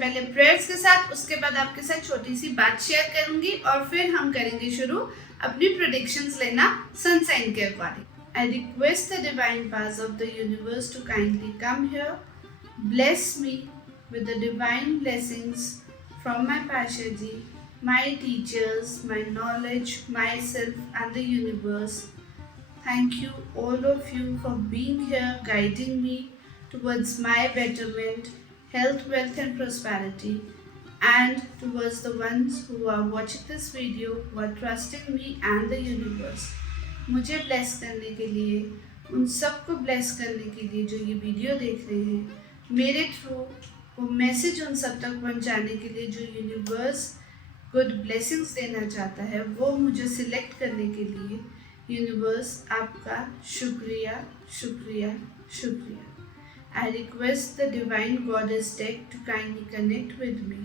पहले प्रेयर्स के साथ, उसके बाद आपके साथ छोटी सी बात शेयर करूंगी और फिर हम करेंगे शुरू अपनी प्रेडिक्शंस लेना सन साइन के according. I request the divine powers of the universe to kindly come here, bless me with the divine blessings from my Pashaji, my teachers, my knowledge, myself and the universe. Thank you all of you for being here, guiding me towards my betterment, health, wealth and prosperity, and towards the ones who are watching this video, who are trusting me and the universe. मुझे bless करने के लिए, उन सबको bless करने के लिए जो ये वीडियो देख रहे हैं, मेरे थ्रू वो मैसेज उन सब तक पहुंचाने के लिए जो यूनिवर्स गुड ब्लेसिंग्स देना चाहता है, वो मुझे सिलेक्ट करने के लिए यूनिवर्स आपका शुक्रिया शुक्रिया शुक्रिया। I request the divine goddess deck to kindly connect with me,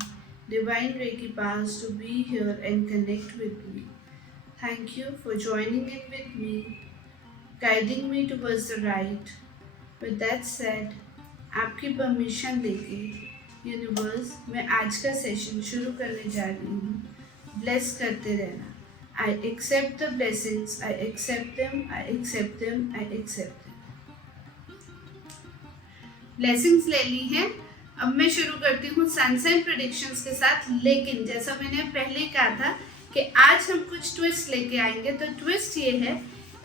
divine reiki powers to be here and connect with me. Thank you for joining in with me, guiding me towards the right. With that said, आपकी permission लेके universe मैं आज का session शुरू करने जा रही हूँ। ब्लेस करते रहना। I accept the blessings, I accept them, I accept them, I accept them. Blessings ले ली हैं। अब मैं शुरू करती हूँ सनसाइन प्रेडिक्शंस के साथ, लेकिन जैसा मैंने पहले कहा था कि आज हम कुछ ट्विस्ट लेके आएंगे। तो ट्विस्ट ये है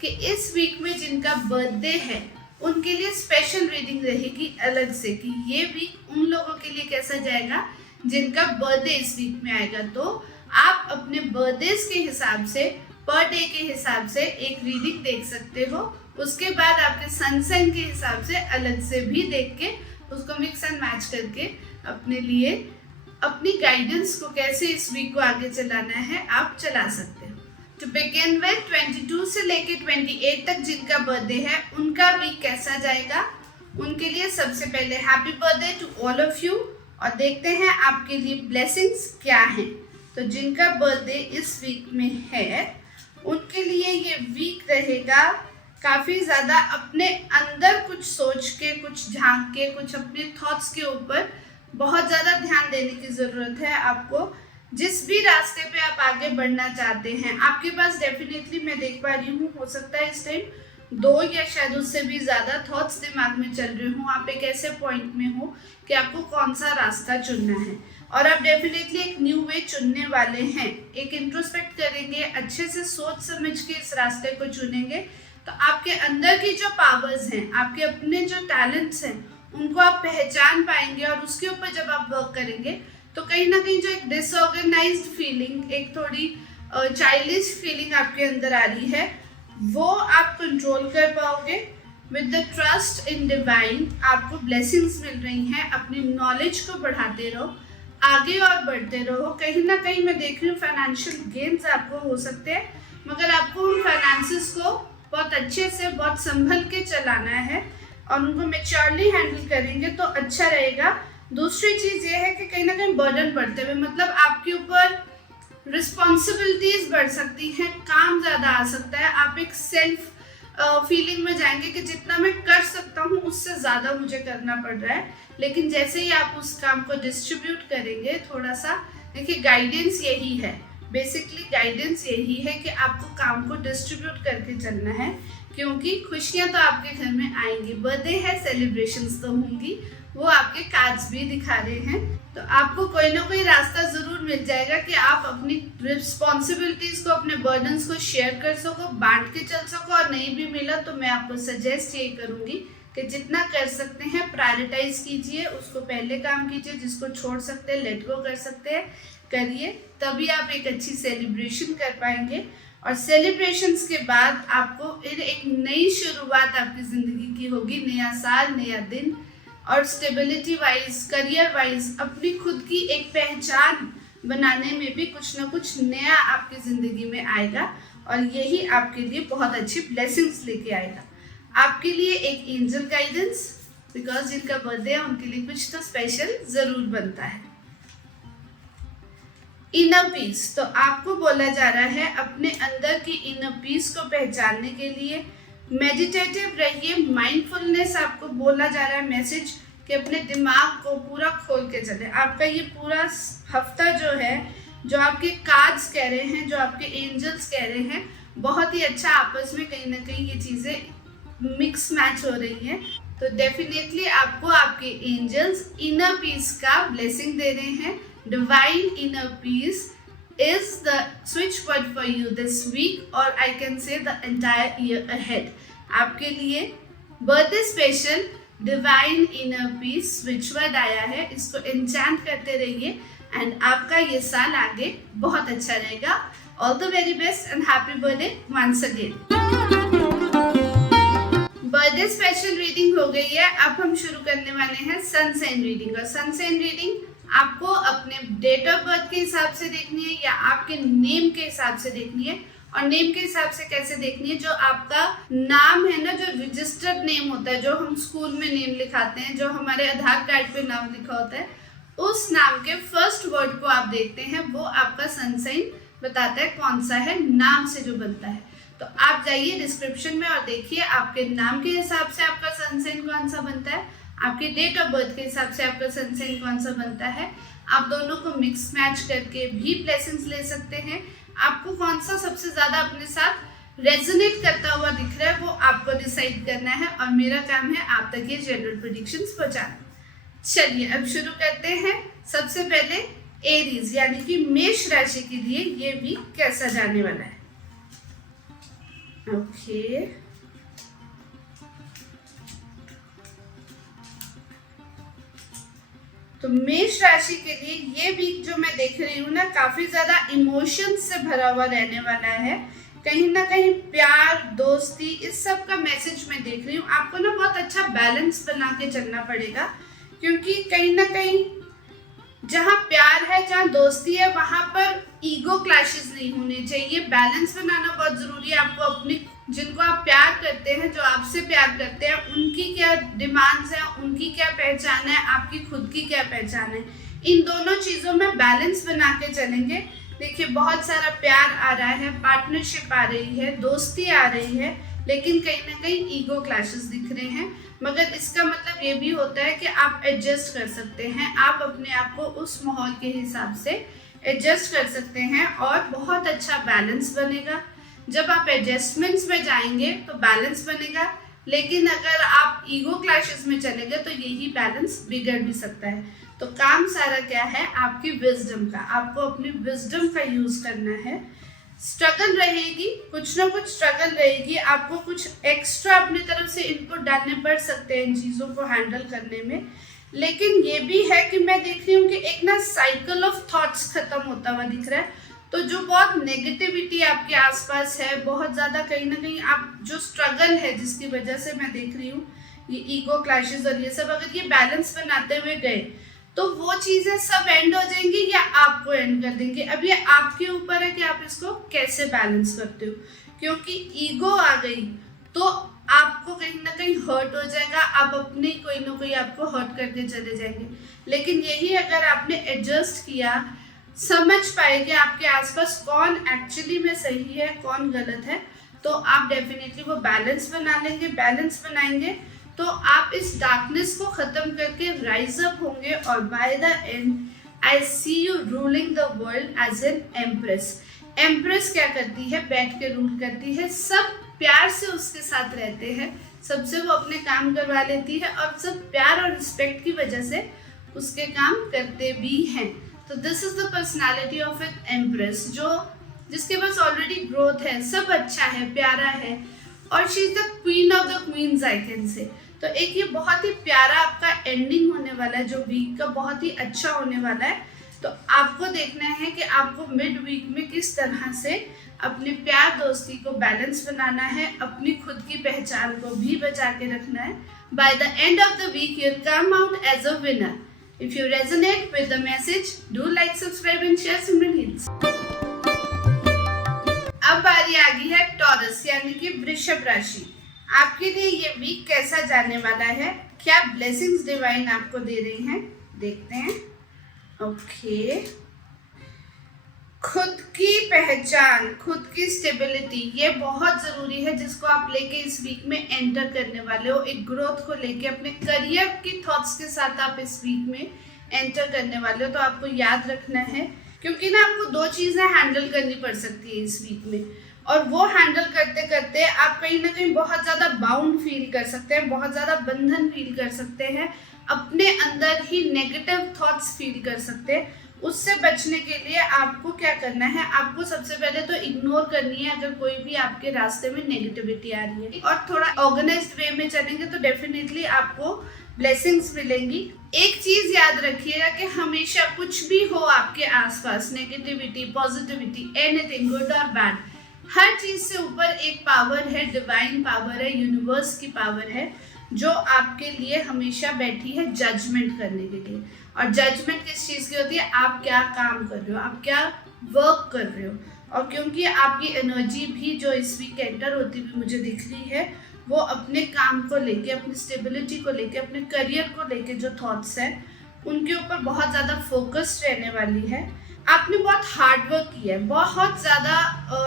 कि इस वीक में जिनका बर्थडे है उनके लिए स्पेशल रीडिंग रहेगी अलग से, कि ये वीक उन लोगों के लिए कैसा जाएगा जिनका बर्थडे इस वीक में आएगा। तो आप अपने बर्थडेज के हिसाब से, पर डे के हिसाब से एक रीडिंग देख सकते हो। उसके बाद आपके सनसाइन के हिसाब से अलग से भी देख के उसको मिक्स एंड मैच करके अपने लिए अपनी गाइडेंस को कैसे इस वीक को आगे चलाना है आप चला सकते हो। टू बिगिन विद 22 से लेके 28 तक जिनका बर्थडे है उनका वीक कैसा जाएगा, उनके लिए सबसे पहले happy birthday to all of you, और देखते हैं आपके लिए ब्लेसिंग्स क्या हैं। तो जिनका बर्थडे इस वीक में है उनके लिए ये वीक रहेगा काफ़ी ज़्यादा अपने अंदर कुछ सोच के, कुछ झांक के, कुछ अपने थॉट्स के ऊपर बहुत ज़्यादा ध्यान देने की ज़रूरत है आपको। जिस भी रास्ते पे आप आगे बढ़ना चाहते हैं, आपके पास डेफिनेटली मैं देख पा रही हूँ, हो सकता है इस टाइम 2 या शायद उससे भी ज़्यादा थॉट्स दिमाग में चल रहे हों। आप एक ऐसे पॉइंट में हो कि आपको कौन सा रास्ता चुनना है, और आप डेफिनेटली एक न्यू वे चुनने वाले हैं। एक इंट्रोस्पेक्ट करेंगे, अच्छे से सोच समझ के इस रास्ते को चुनेंगे, तो आपके अंदर की जो पावर्स हैं, आपके अपने जो टैलेंट्स हैं, उनको आप पहचान पाएंगे। और उसके ऊपर जब आप वर्क करेंगे तो कहीं ना कहीं जो एक डिसऑर्गेनाइज्ड फीलिंग, एक थोड़ी चाइल्डिश फीलिंग आपके अंदर आ रही है, वो आप कंट्रोल कर पाओगे। With the trust in divine आपको ब्लेसिंग्स मिल रही हैं। अपनी नॉलेज को बढ़ाते रहो, आगे और बढ़ते रहो। कहीं ना कहीं मैं देख रही हूँ फाइनेंशियल गेन्स आपको हो सकते हैं, मगर आपको उन फाइनेंसेस को बहुत अच्छे से, बहुत संभल के चलाना है और उनको मैच्योरली हैंडल करेंगे तो अच्छा रहेगा। दूसरी चीज़ ये है कि कहीं ना कहीं बर्डन बढ़ते हुए, मतलब आपके ऊपर रिस्पॉन्सिबिलिटीज बढ़ सकती हैं, काम ज़्यादा आ सकता है। आप एक सेल्फ फीलिंग में जाएंगे कि जितना मैं कर सकता हूँ उससे ज़्यादा मुझे करना पड़ रहा है। लेकिन जैसे ही आप उस काम को डिस्ट्रीब्यूट करेंगे थोड़ा सा, देखिए गाइडेंस यही है, बेसिकली गाइडेंस यही है कि आपको काम को डिस्ट्रीब्यूट करके चलना है, क्योंकि खुशियाँ तो आपके घर में आएंगी। बर्थडे है, सेलिब्रेशंस तो होंगी, वो आपके कार्ड्स भी दिखा रहे हैं। तो आपको कोई ना कोई रास्ता ज़रूर मिल जाएगा कि आप अपनी रिस्पॉन्सिबिलिटीज़ को, अपने बर्डन्स को शेयर कर सको, बांट के चल सको। और नहीं भी मिला तो मैं आपको सजेस्ट यही करूँगी कि जितना कर सकते हैं प्रायोरिटाइज कीजिए, उसको पहले काम कीजिए। जिसको छोड़ सकते हैं, लेट गो कर सकते हैं, करिए, तभी आप एक अच्छी सेलिब्रेशन कर पाएंगे। और सेलिब्रेशंस के बाद आपको एक नई शुरुआत आपकी ज़िंदगी की होगी, नया साल, नया दिन। और स्टेबिलिटी वाइज, करियर वाइज अपनी खुद की एक पहचान बनाने में भी कुछ ना कुछ नया आपकी ज़िंदगी में आएगा, और यही आपके लिए बहुत अच्छी ब्लेसिंग्स लेके आएगा। आपके लिए एक एंजल गाइडेंस, बिकॉज जिनका बर्थडे है उनके लिए कुछ तो स्पेशल ज़रूर बनता है। इनर पीस, तो आपको बोला जा रहा है अपने अंदर की इनर पीस को पहचानने के लिए मेडिटेटिव रहिए, माइंडफुलनेस आपको बोला जा रहा है मैसेज कि अपने दिमाग को पूरा खोल के चले। आपका ये पूरा हफ्ता जो है, जो आपके कार्ड्स कह रहे हैं, जो आपके एंजल्स कह रहे हैं, बहुत ही अच्छा आपस में कहीं ना कहीं ये चीज़ें मिक्स मैच हो रही हैं। तो डेफिनेटली आपको आपके एंजल्स इनर पीस का ब्लेसिंग दे रहे हैं। Divine inner peace is the switch word for you this week, or I can say the entire year ahead. आपके लिए birthday special divine inner peace switch word आया है, इसको एन्चैंट करते रहिए एंड आपका ये साल आगे बहुत अच्छा रहेगा। All the very best and happy birthday once again. Birthday special reading हो गई है, अब हम शुरू करने वाले हैं सन साइन रीडिंग। और सन साइन रीडिंग आपको अपने डेट ऑफ बर्थ के हिसाब से देखनी है या आपके नेम के हिसाब से देखनी है। और नेम के हिसाब से कैसे देखनी है, जो आपका नाम है ना, जो रजिस्टर्ड नेम होता है, जो हम स्कूल में नेम लिखाते हैं, जो हमारे आधार कार्ड पे नाम लिखा होता है, उस नाम के फर्स्ट वर्ड को आप देखते हैं, वो आपका सन साइन बताता है कौन सा है, नाम से जो बनता है। तो आप जाइए डिस्क्रिप्शन में और देखिए आपके नाम के हिसाब से आपका सन साइन कौन सा बनता है, आपके डेट ऑफ बर्थ के हिसाब से आपका सन साइन कौन सा बनता है। आप दोनों को मिक्स मैच करके भी ब्लेसिंग्स ले सकते हैं। आपको कौन सा सबसे ज्यादा अपने साथ रेजोनेट करता हुआ दिख रहा है, वो आपको डिसाइड करना है और मेरा काम है आप तक ये जनरल प्रेडिक्शंस पहुंचाना। चलिए अब शुरू करते हैं। सबसे पहले एरीज यानी कि मेष राशि के लिए ये वीक कैसा जाने वाला है। ओके, तो मेष राशि के लिए ये वीक जो मैं देख रही हूँ ना, काफी ज्यादा इमोशंस से भरा हुआ रहने वाला है। कहीं ना कहीं प्यार, दोस्ती, इस सब का मैसेज मैं देख रही हूँ। आपको ना बहुत अच्छा बैलेंस बना के चलना पड़ेगा, क्योंकि कहीं ना कहीं जहाँ प्यार है, जहाँ दोस्ती है, वहां पर ईगो क्लैशेस नहीं होने चाहिए। बैलेंस बनाना बहुत जरूरी है। आपको अपनी, जिनको आप प्यार करते हैं, जो आपसे प्यार करते हैं, उनकी क्या डिमांड्स हैं, उनकी क्या पहचान है, आपकी खुद की क्या पहचान है, इन दोनों चीज़ों में बैलेंस बना के चलेंगे। देखिए बहुत सारा प्यार आ रहा है, पार्टनरशिप आ रही है, दोस्ती आ रही है, लेकिन कहीं ना कहीं ईगो क्लैशेस दिख रहे हैं। मगर इसका मतलब ये भी होता है कि आप एडजस्ट कर सकते हैं, आप अपने आप को उस माहौल के हिसाब से एडजस्ट कर सकते हैं और बहुत अच्छा बैलेंस बनेगा। जब आप एडजस्टमेंट्स में जाएंगे तो बैलेंस बनेगा, लेकिन अगर आप ईगो क्लैशेस में चलेंगे तो यही बैलेंस बिगड़ भी सकता है। तो काम सारा क्या है, आपकी विजडम का। आपको अपनी विजडम का यूज करना है। स्ट्रगल रहेगी, कुछ ना कुछ स्ट्रगल रहेगी, आपको कुछ एक्स्ट्रा अपनी तरफ से इनपुट डालने पड़ सकते हैं इन चीज़ों को हैंडल करने में। लेकिन ये भी है कि मैं देख रही हूँ कि एक ना साइकिल ऑफ थॉट्स खत्म होता हुआ दिख रहा है। तो जो बहुत नेगेटिविटी आपके आसपास है, बहुत ज़्यादा कहीं ना कहीं आप जो स्ट्रगल है जिसकी वजह से मैं देख रही हूँ ये ईगो क्लैशेस और ये सब, अगर ये बैलेंस बनाते हुए गए तो वो चीज़ें सब एंड हो जाएंगी या आपको एंड कर देंगे। अब ये आपके ऊपर है कि आप इसको कैसे बैलेंस करते हो, क्योंकि ईगो आ गई तो आपको कहीं ना कहीं हर्ट हो जाएगा, आप अपने कोई ना कोई आपको हर्ट करके चले जाएंगे। लेकिन यही अगर आपने एडजस्ट किया, समझ पाए कि आपके आसपास कौन एक्चुअली में सही है, कौन गलत है, तो आप डेफिनेटली वो बैलेंस बना लेंगे। बैलेंस बनाएंगे तो आप इस डार्कनेस को खत्म करके राइज अप होंगे और by the end I see you ruling the world as an empress. Empress क्या करती है, बैठ के रूल करती है, सब प्यार से उसके साथ रहते हैं, सबसे वो अपने काम करवा लेती है और सब प्यार और रिस्पेक्ट की वजह से उसके काम करते भी हैं। तो this is the personality of an empress, जो जिसके पास ऑलरेडी ग्रोथ है, सब अच्छा है, प्यारा है, और she is the queen of the queens I can say. तो एक ये बहुत ही प्यारा आपका एंडिंग होने वाला है, जो वीक का बहुत ही अच्छा होने वाला है। तो आपको देखना है कि आपको मिड वीक में किस तरह से अपने प्यार दोस्ती को बैलेंस बनाना है, अपनी खुद की पहचान को भी बचा के रखना है। By the end of the week you'll come out as a winner. If you resonate with the message, do like, subscribe and share Simran Hills. अब बारी आ गई है टॉरस यानी कि वृषभ राशि। आपके लिए ये वीक कैसा जाने वाला है, क्या ब्लेसिंग्स डिवाइन आपको दे रही हैं, देखते हैं। ओके, खुद की पहचान, खुद की स्टेबिलिटी, ये बहुत ज़रूरी है जिसको आप लेके इस वीक में एंटर करने वाले हो। एक ग्रोथ को लेके अपने करियर की थॉट्स के साथ आप इस वीक में एंटर करने वाले हो। तो आपको याद रखना है, क्योंकि ना आपको दो चीज़ें हैंडल करनी पड़ सकती है इस वीक में, और वो हैंडल करते करते आप कहीं ना कहीं बहुत ज़्यादा बाउंड फील कर सकते हैं, बहुत ज़्यादा बंधन फील कर सकते हैं, अपने अंदर ही नेगेटिव थॉट्स फील कर सकते हैं। उससे बचने के लिए आपको क्या करना है, आपको सबसे पहले तो इग्नोर करनी है अगर कोई भी आपके रास्ते में नेगेटिविटी आ रही है, और थोड़ा ऑर्गेनाइज्ड वे में चलेंगे तो डेफिनेटली आपको ब्लेसिंग्स मिलेंगी। एक चीज याद रखिएगा कि हमेशा कुछ भी हो आपके आसपास, नेगेटिविटी, पॉजिटिविटी, एनीथिंग गुड और बैड, हर चीज से ऊपर एक पावर है, डिवाइन पावर है, यूनिवर्स की पावर है, जो आपके लिए हमेशा बैठी है जजमेंट करने के लिए। और जजमेंट किस चीज़ की होती है, आप क्या काम कर रहे हो, आप क्या वर्क कर रहे हो। और क्योंकि आपकी एनर्जी भी जो इस वीक एंटर होती हुई मुझे दिख रही है, वो अपने काम को लेके, अपनी स्टेबिलिटी को लेके, अपने करियर को लेके जो थॉट्स हैं उनके ऊपर बहुत ज़्यादा फोकस्ड रहने वाली है। आपने बहुत हार्ड वर्क किया है, बहुत ज़्यादा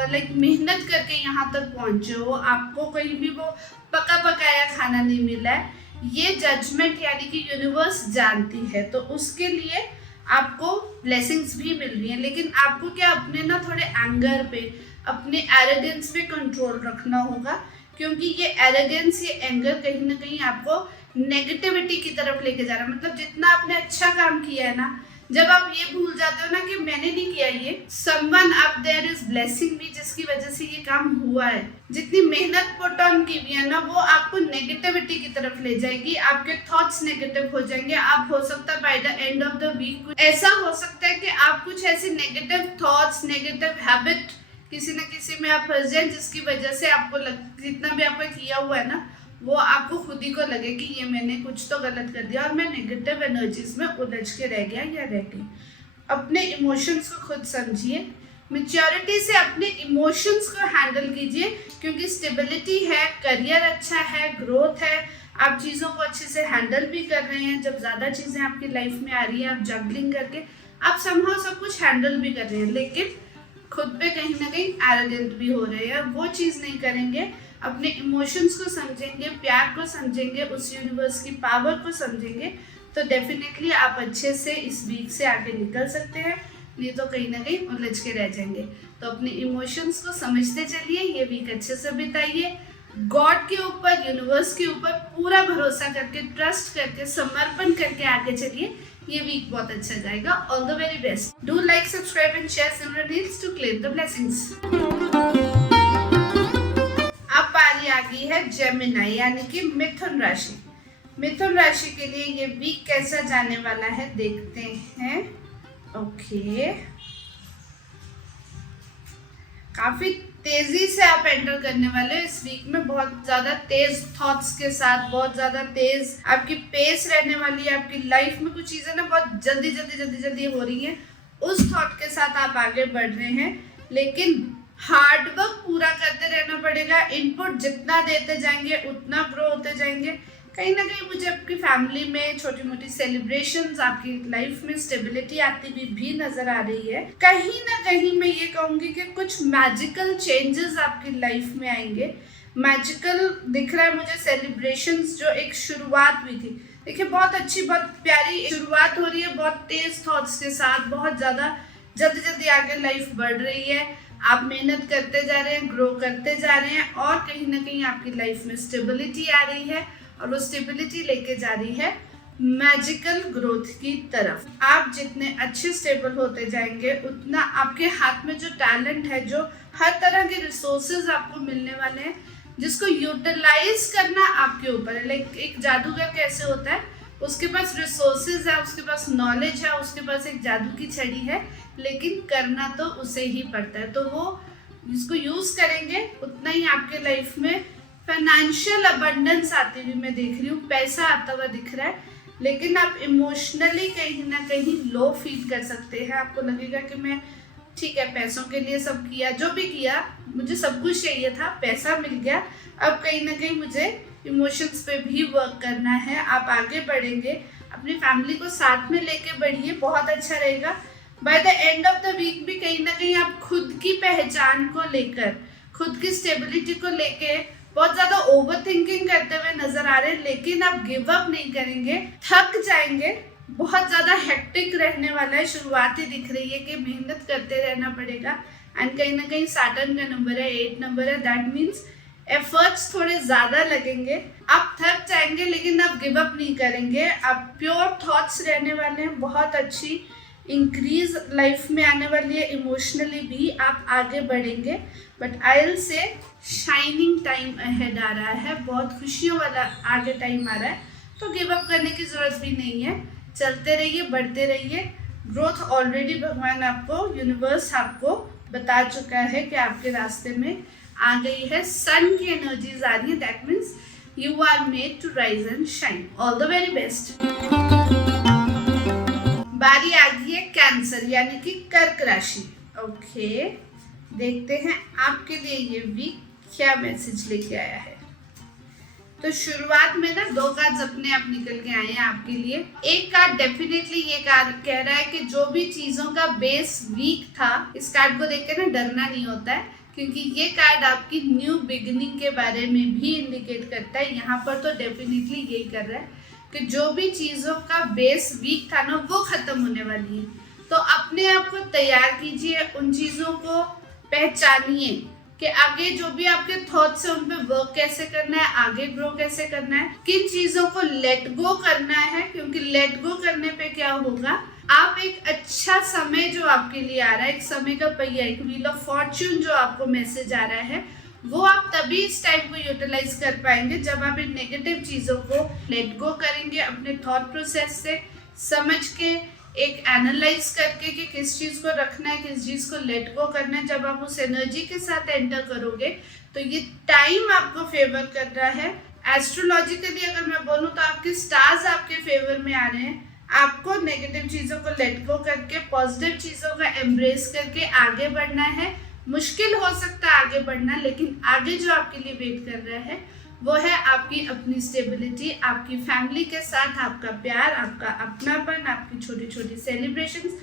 मेहनत करके यहाँ तक पहुँचे हो, आपको कहीं भी वो पका पकाया खाना नहीं मिला है, ये जजमेंट यानी कि यूनिवर्स जानती है। तो उसके लिए आपको ब्लेसिंग्स भी मिल रही हैं, लेकिन आपको क्या अपने ना थोड़े एंगर पे, अपने एरोगेंस पे कंट्रोल रखना होगा, क्योंकि ये एरोगेंस, ये एंगर कहीं ना कहीं आपको नेगेटिविटी की तरफ लेके जा रहा है। मतलब जितना आपने अच्छा काम किया है ना, जब आप ये भूल जाते हो ना कि मैंने नहीं किया ये, someone up there is blessing me, जिसकी वजह से ये काम हुआ है, जितनी मेहनत पुट ऑन की हुई है ना, वो आपको नेगेटिविटी की तरफ ले जाएगी, आपके थॉट्स नेगेटिव हो जाएंगे। आप हो सकता है by the end of the week ऐसा हो सकता है कि आप कुछ ऐसे नेगेटिव थॉट्स, नेगेटिव हैबिट किसी न किसी में आप फंस जाए, जिसकी वजह से आपको जितना भी आपका किया हुआ है ना, वो आपको खुद ही को लगे कि ये मैंने कुछ तो गलत कर दिया और मैं नेगेटिव एनर्जीज में उलझ के रह गया या रह गई। अपने इमोशंस को खुद समझिए, मैच्योरिटी से अपने इमोशंस को हैंडल कीजिए, क्योंकि स्टेबिलिटी है, करियर अच्छा है, ग्रोथ है, आप चीज़ों को अच्छे से हैंडल भी कर रहे हैं। जब ज़्यादा चीज़ें आपकी लाइफ में आ रही है, आप जगलिंग करके आप समहाउ सब कुछ हैंडल भी कर रहे हैं, लेकिन खुद पे कहीं ना कहीं एरोगेंट भी हो रहे हैं। वो चीज़ नहीं करेंगे, अपने इमोशंस को समझेंगे, प्यार को समझेंगे, उस यूनिवर्स की पावर को समझेंगे, तो डेफिनेटली आप अच्छे से इस वीक से आगे निकल सकते हैं। नहीं तो कहीं ना कहीं उलझ के रह जाएंगे। तो अपने इमोशंस को समझते चलिए, ये वीक अच्छे से बिताइए, गॉड के ऊपर, यूनिवर्स के ऊपर पूरा भरोसा करके, ट्रस्ट करके, समर्पण करके आगे चलिए। ये वीक बहुत अच्छा जाएगा। All the very best. Do like, subscribe and share similar reels to claim the blessings. अब पारी आ गई है जेमिनी यानी कि मिथुन राशि। मिथुन राशि के लिए ये वीक कैसा जाने वाला है देखते हैं। ओके, काफी तेजी से आप एंटर करने वाले हो इस वीक में, बहुत ज्यादा तेज थॉट्स के साथ, बहुत ज्यादा तेज आपकी पेस रहने वाली है। आपकी लाइफ में कुछ चीजें ना बहुत जल्दी जल्दी जल्दी जल्दी हो रही हैं, उस थॉट के साथ आप आगे बढ़ रहे हैं, लेकिन हार्ड वर्क पूरा करते रहना पड़ेगा। इनपुट जितना देते जाएंगे उतना ग्रो होते जाएंगे। कहीं ना कहीं मुझे आपकी फैमिली में छोटी मोटी सेलिब्रेशंस, आपकी लाइफ में स्टेबिलिटी आती हुई भी नजर आ रही है। कहीं ना कहीं मैं ये कहूंगी कि कुछ मैजिकल चेंजेस आपकी लाइफ में आएंगे। मैजिकल दिख रहा है मुझे सेलिब्रेशंस, जो एक शुरुआत हुई थी, देखिए बहुत अच्छी, बहुत प्यारी शुरुआत हो रही है, बहुत तेज थॉट्स के साथ, बहुत ज्यादा जल्दी जल्दी आगे लाइफ बढ़ रही है। आप मेहनत करते जा रहे हैं, ग्रो करते जा रहे हैं, और कहीं ना कहीं आपकी लाइफ में स्टेबिलिटी आ रही है, और वो स्टेबिलिटी लेके जा रही है मैजिकल ग्रोथ की तरफ। आप जितने अच्छे स्टेबल होते जाएंगे, उतना आपके हाथ में जो टैलेंट है, जो हर तरह के रिसोर्सेज आपको मिलने वाले हैं, जिसको यूटिलाइज करना आपके ऊपर है। लाइक एक जादूगर कैसे होता है, उसके पास रिसोर्सेज है, उसके पास नॉलेज है, उसके पास एक जादू की छड़ी है, लेकिन करना तो उसे ही पड़ता है। तो वो जिसको यूज करेंगे, उतना ही आपके लाइफ में फाइनेंशियल अबंडेंस आती हुई मैं देख रही हूँ, पैसा आता हुआ दिख रहा है। लेकिन आप इमोशनली कहीं ना कहीं लो फील कर सकते हैं। आपको लगेगा कि मैं ठीक है, पैसों के लिए सब किया, जो भी किया, मुझे सब कुछ चाहिए था, पैसा मिल गया, अब कहीं ना कहीं मुझे इमोशंस पे भी वर्क करना है। आप आगे बढ़ेंगे, अपनी फैमिली को साथ में लेके बढ़िए, बहुत अच्छा रहेगा। By the end of the week भी कहीं ना कहीं आप खुद की पहचान को लेकर, खुद की स्टेबिलिटी को लेके बहुत ज्यादा ओवर थिंकिंग करते हुए नजर आ रहे हैं, लेकिन आप गिव अप नहीं करेंगे। थक जाएंगे, बहुत ज्यादा हेक्टिक रहने वाला है, शुरुआत ही दिख रही है कि मेहनत करते रहना पड़ेगा। एंड कहीं ना कहीं सैटर्न का नंबर है, 8 नंबर है, दैट मीन्स एफर्ट्स थोड़े ज्यादा लगेंगे। आप थक जाएंगे लेकिन आप गिव अप नहीं करेंगे। आप प्योर थॉट्स रहने वाले हैं, बहुत अच्छी इंक्रीज लाइफ में आने वाली है। इमोशनली भी आप आगे बढ़ेंगे, but I will say shining time ahead आ रहा है, बहुत खुशियों वाला आगे टाइम आ रहा है। तो गिव अप करने की जरूरत भी नहीं है, चलते रहिए, बढ़ते रहिए। ग्रोथ ऑलरेडी भगवान आपको, यूनिवर्स आपको बता चुका है कि आपके रास्ते में आ गई है। सन की एनर्जीज आ रही है, that means you are made to rise and shine. All the very best. बारी आ गई है कैंसर यानी कि कर्क राशि। ओके, देखते हैं आपके लिए ये वीक क्या मैसेज लेके आया है। तो शुरुआत में ना 2 कार्ड्स अपने आप निकल के आए हैं आपके लिए। एक कार्ड डेफिनेटली ये कार्ड कह रहा है कि जो भी चीजों का बेस वीक था, इस कार्ड को देख के ना डरना नहीं होता है, क्योंकि ये कार्ड आपकी न्यू बिगिनिंग के बारे में भी इंडिकेट करता है। यहाँ पर तो डेफिनेटली यही कर रहा है कि जो भी चीजों का बेस वीक था ना, वो खत्म होने वाली है। तो अपने आप को तैयार कीजिए, उन चीजों को पहचानिए कि आगे जो भी आपके थॉट्स है उन पे वर्क कैसे करना है, आगे ग्रो कैसे करना है, किन चीजों को लेट गो करना है। क्योंकि लेट गो करने पे क्या होगा, आप एक अच्छा समय जो आपके लिए आ रहा है, एक समय का पहिया, एक व्हील ऑफ फॉर्च्यून जो आपको मैसेज आ रहा है, वो आप तभी इस टाइम को यूटिलाइज कर पाएंगे जब आप इन नेगेटिव चीजों को लेट गो करेंगे, अपने थॉट प्रोसेस से समझ के, एक एनालाइज करके कि किस चीज को रखना है, किस चीज को लेट गो करना है। जब आप उस एनर्जी के साथ एंटर करोगे तो ये टाइम आपको फेवर कर रहा है। एस्ट्रोलॉजिकली अगर मैं बोलूँ तो आपके स्टार्स आपके फेवर में आ रहे हैं। आपको नेगेटिव चीजों को लेट गो करके पॉजिटिव चीजों का एम्ब्रेस करके आगे बढ़ना है। मुश्किल हो सकता है आगे बढ़ना, लेकिन आगे जो आपके लिए वेट कर रहा है वो है आपकी अपनी स्टेबिलिटी, आपकी फैमिली के साथ आपका प्यार, आपका अपनापन, आपकी छोटी छोटी सेलिब्रेशंस।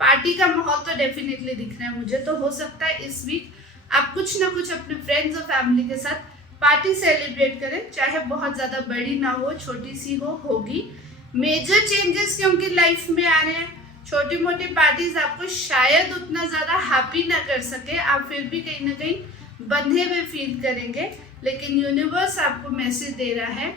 पार्टी का माहौल तो डेफिनेटली दिख रहा है मुझे। तो हो सकता है इस वीक आप कुछ ना कुछ अपने फ्रेंड्स और फैमिली के साथ पार्टी सेलिब्रेट करें, चाहे बहुत ज्यादा बड़ी ना हो, छोटी सी होगी। मेजर चेंजेस क्योंकि लाइफ में आ रहे हैं, छोटी मोटी पार्टीज आपको शायद उतना ज्यादा हैप्पी ना कर सके, आप फिर भी कहीं ना कहीं बंधे हुए फील करेंगे। लेकिन यूनिवर्स आपको मैसेज दे रहा है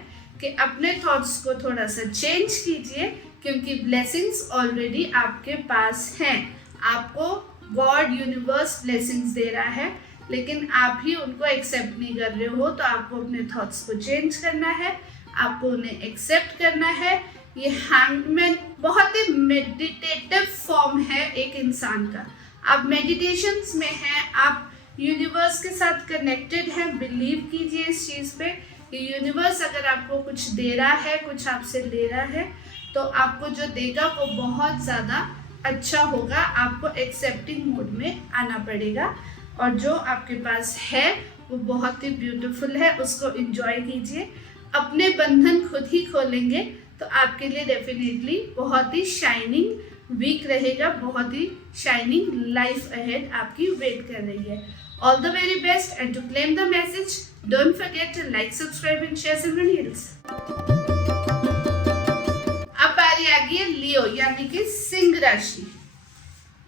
कि अपने थॉट्स को थोड़ा सा चेंज कीजिए, क्योंकि ब्लेसिंग्स ऑलरेडी आपके पास हैं। आपको गॉड यूनिवर्स ब्लेसिंग्स दे रहा है, लेकिन आप ही उनको एक्सेप्ट नहीं कर रहे हो। तो आपको अपने थॉट्स को चेंज करना है, आपको उन्हें एक्सेप्ट करना है। ये हैंगमैन बहुत ही मेडिटेटिव फॉर्म है एक इंसान का। आप मेडिटेशंस में हैं, आप यूनिवर्स के साथ कनेक्टेड है। बिलीव कीजिए इस चीज़ पे कि यूनिवर्स अगर आपको कुछ दे रहा है, कुछ आपसे ले रहा है, तो आपको जो देगा वो बहुत ज़्यादा अच्छा होगा। आपको एक्सेप्टिंग मोड में आना पड़ेगा, और जो आपके पास है वो बहुत ही ब्यूटीफुल है, उसको एंजॉय कीजिए। अपने बंधन खुद ही खोलेंगे तो आपके लिए डेफिनेटली बहुत ही शाइनिंग वीक रहेगा, बहुत ही शाइनिंग लाइफ अहेड आपकी वेट कर रही है। All the very best, and to claim the message, don't forget to like, subscribe and share Simran Hills. अब बारी आ गई है लियो यानी कि सिंह राशि।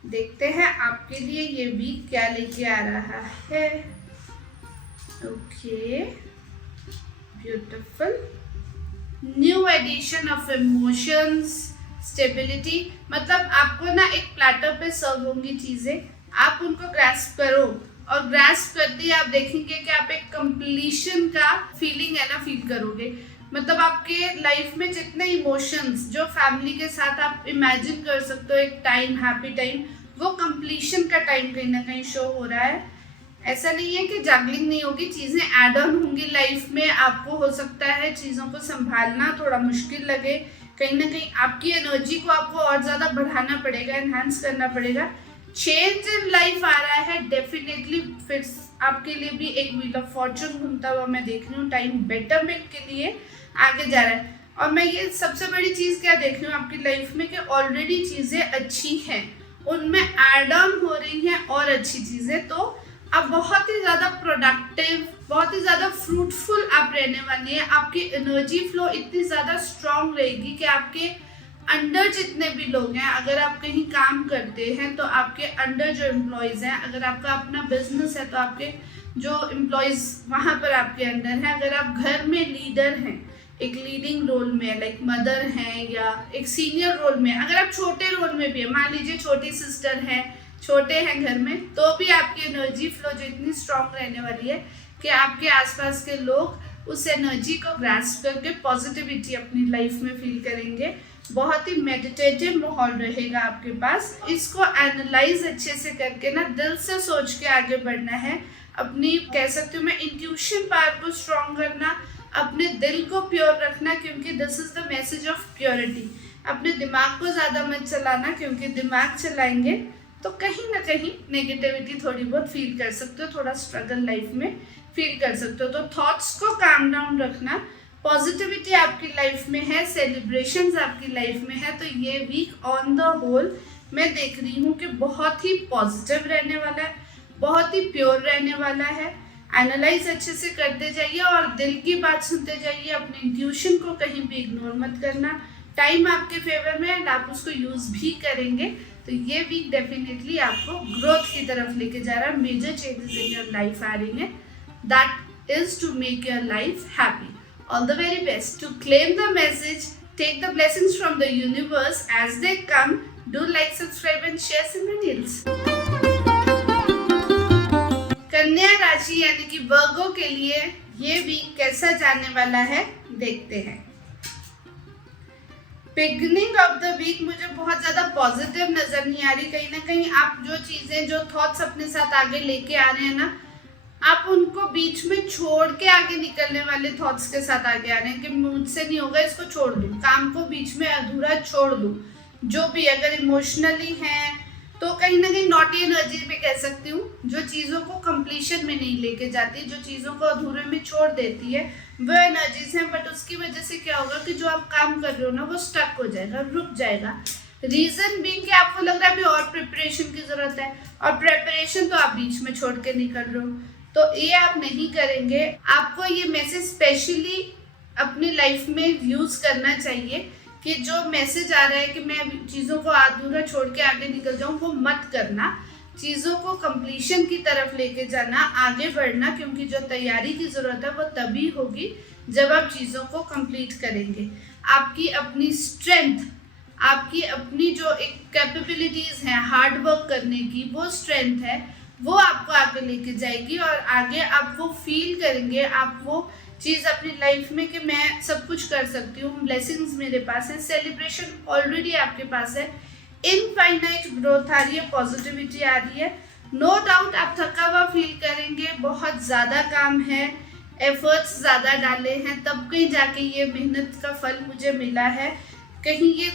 देखते हैं आपके लिए ये वीक क्या लेके आ रहा है। Okay, beautiful. New addition of emotions, stability, मतलब आपको ना एक प्लेटर पे सर्व होंगी चीजें, आप उनको ग्रास्प करो, और ग्रास्प करते ही आप देखेंगे कि आप एक कंप्लीशन का फीलिंग है ना फील करोगे। मतलब आपके लाइफ में जितने इमोशंस जो फैमिली के साथ आप इमेजिन कर सकते हो, एक टाइम, हैप्पी टाइम, वो कंप्लीशन का टाइम कहीं ना कहीं शो हो रहा है। ऐसा नहीं है कि जगलिंग नहीं होगी, चीज़ें ऐड ऑन होंगी लाइफ में। आपको हो सकता है चीज़ों को संभालना थोड़ा मुश्किल लगे, कहीं ना कहीं आपकी एनर्जी को आपको और ज़्यादा बढ़ाना पड़ेगा, एनहांस करना पड़ेगा। चेंज इन लाइफ आ रहा है डेफिनेटली। फिर आपके लिए भी एक व्हील ऑफ फॉर्चून घूमता हुआ मैं देख रही हूँ। टाइम बेटरमेंट के लिए आगे जा रहा है। और मैं ये सबसे बड़ी चीज़ क्या देख रही हूँ आपकी लाइफ में कि ऑलरेडी चीज़ें अच्छी हैं, उनमें ऐड ऑन हो रही हैं और अच्छी चीज़ें, तो आप बहुत ही ज़्यादा प्रोडक्टिव, बहुत ही ज़्यादा फ्रूटफुल आप रहने वाली हैं। आपकी एनर्जी फ्लो इतनी ज़्यादा स्ट्रांग रहेगी कि आपके अंडर जितने भी लोग हैं, अगर आप कहीं काम करते हैं तो आपके अंडर जो एम्प्लॉयज़ हैं, अगर आपका अपना बिजनेस है तो आपके जो एम्प्लॉयज़ वहाँ पर आपके अंडर हैं, अगर आप घर में लीडर हैं, एक लीडिंग रोल में, लाइक मदर हैं या एक सीनियर रोल में, अगर आप छोटे रोल में भी है, मान लीजिए छोटी सिस्टर हैं, छोटे हैं घर में, तो भी आपकी एनर्जी फ्लो जो इतनी स्ट्रांग रहने वाली है कि आपके आसपास के लोग उस एनर्जी को ग्रास्प करके पॉजिटिविटी अपनी लाइफ में फील करेंगे। बहुत ही मेडिटेटिव माहौल रहेगा आपके पास। इसको एनालाइज अच्छे से करके ना दिल से सोच के आगे बढ़ना है। अपनी कह सकती हूँ मैं इंट्यूशन पावर को स्ट्रांग करना, अपने दिल को प्योर रखना, क्योंकि this is the message of purity. अपने दिमाग को ज़्यादा मत चलाना, क्योंकि दिमाग चलाएंगे तो कहीं ना कहीं नेगेटिविटी थोड़ी बहुत फील कर सकते हो, थोड़ा स्ट्रगल लाइफ में फील कर सकते हो। तो थॉट्स को काम डाउन रखना, पॉजिटिविटी आपकी लाइफ में है, सेलिब्रेशंस आपकी लाइफ में है, तो ये वीक ऑन द होल मैं देख रही हूँ कि बहुत ही पॉजिटिव रहने वाला है, बहुत ही प्योर रहने वाला है। एनालाइज अच्छे से करते जाइए और दिल की बात सुनते जाइए, अपने इंट्यूशन को कहीं भी इग्नोर मत करना। टाइम आपके फेवर में एंड आप उसको यूज़ भी करेंगे, तो ये वीक डेफिनेटली आपको ग्रोथ की तरफ लेके जा रहा है। Major changes in your life आ रही हैं, that is to make your life happy. All the very best to claim the message, take the blessings from the universe as they come. Do like, subscribe and share Simran hills. कन्या राशि यानी कि वर्गो के लिए ये वीक कैसा जाने वाला है देखते हैं। बिगनिंग ऑफ द वीक मुझे बहुत ज़्यादा पॉजिटिव नज़र नहीं आ रही। कहीं ना कहीं आप जो चीज़ें, जो थॉट्स अपने साथ आगे लेके आ रहे हैं ना, आप उनको बीच में छोड़ के आगे निकलने वाले थॉट्स के साथ आगे आ रहे हैं कि मुझसे नहीं होगा, इसको छोड़ दूँ, काम को बीच में अधूरा छोड़ दूँ। जो भी अगर इमोशनली हैं तो कहीं ना कहीं नॉटी एनर्जी में कह सकती हूँ, जो चीज़ों को कंप्लीशन में नहीं लेके जाती, जो चीज़ों को अधूरे में छोड़ देती है, वो एनर्जीज हैं। बट उसकी वजह से क्या होगा कि जो आप काम कर रहे हो ना, वो स्टक हो जाएगा, रुक जाएगा। रीज़न बीइंग कि आपको लग रहा है अभी और प्रिपरेशन की ज़रूरत है, और प्रिपरेशन तो आप बीच में छोड़ के निकल रहे हो, तो ये आप नहीं करेंगे। आपको ये मैसेज स्पेशली अपनी लाइफ में यूज़ करना चाहिए कि जो मैसेज आ रहा है कि मैं चीज़ों को अधूरा छोड़ के आगे निकल जाऊँ, वो मत करना। चीज़ों को कंप्लीशन की तरफ लेके जाना, आगे बढ़ना, क्योंकि जो तैयारी की ज़रूरत है वो तभी होगी जब आप चीज़ों को कंप्लीट करेंगे। आपकी अपनी स्ट्रेंथ, आपकी अपनी जो एक कैपेबिलिटीज़ हैं हार्ड वर्क करने की, वो स्ट्रेंथ है, वो आपको आगे लेके जाएगी और आगे आप वो फील करेंगे, आप वो चीज़ अपनी लाइफ में कि मैं सब कुछ कर सकती हूँ, ब्लेसिंग्स मेरे पास है, सेलिब्रेशन ऑलरेडी आपके पास है, इनफाइनाइट ग्रोथ आ रही है, पॉजिटिविटी आ रही है। नो डाउट आप थका हुआ फील करेंगे, बहुत ज़्यादा काम है, एफर्ट्स ज़्यादा डाले हैं, तब कहीं जाके ये मेहनत का फल मुझे मिला है। कहीं ये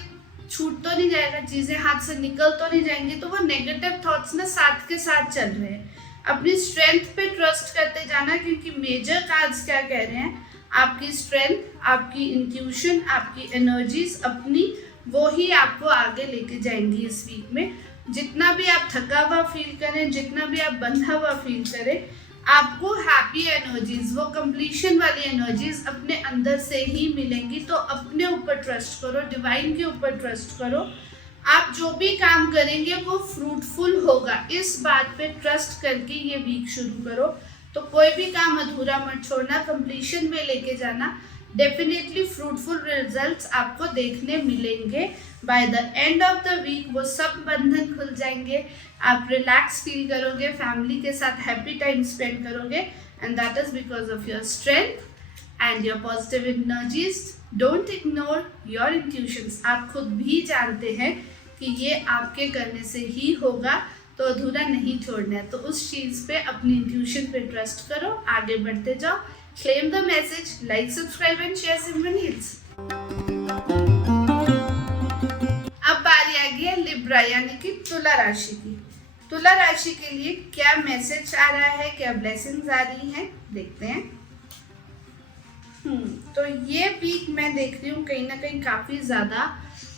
छूट तो नहीं जाएगा, चीज़ें हाथ से निकल तो नहीं जाएंगी, तो वो नेगेटिव थॉट्स ना साथ के साथ चल रहे हैं। अपनी स्ट्रेंथ पे ट्रस्ट करते जाना, क्योंकि मेजर कार्ड्स क्या कह रहे हैं, आपकी स्ट्रेंथ, आपकी इंट्यूशन, आपकी एनर्जीज अपनी, वो ही आपको आगे लेके जाएंगी इस वीक में। जितना भी आप थका हुआ फील करें, जितना भी आप बंधा हुआ फील करें, आपको हैप्पी एनर्जीज, वो कंप्लीशन वाली एनर्जीज अपने अंदर से ही मिलेंगी। तो अपने ऊपर ट्रस्ट करो, डिवाइन के ऊपर ट्रस्ट करो। आप जो भी काम करेंगे वो फ्रूटफुल होगा, इस बात पे ट्रस्ट करके ये वीक शुरू करो। तो कोई भी काम अधूरा मत छोड़ना, कंप्लीशन में लेके जाना। डेफिनेटली फ्रूटफुल रिजल्ट्स आपको देखने मिलेंगे। By the end of the week वो सब बंधन खुल जाएंगे, आप रिलैक्स फील करोगे, फैमिली के साथ हैप्पी टाइम स्पेंड करोगे, and that is because of your strength and your positive energies. Don't ignore your intuitions. आप खुद भी जानते हैं कि ये आपके करने से ही होगा, तो अधूरा नहीं छोड़ना है। तो उस चीज़ पे, अपनी इंट्यूशन पे ट्रस्ट करो, आगे बढ़ते जाओ। Claim the message, like, subscribe and share Simran Hills. अब बारी आ गई है लिब्रा यानी कि तुला राशि की। तुला राशि के लिए क्या मैसेज आ रहा है, क्या ब्लेसिंग्स आ रही हैं, देखते हैं। तो ये वीक मैं देख रही हूँ कहीं ना कहीं काफ़ी ज़्यादा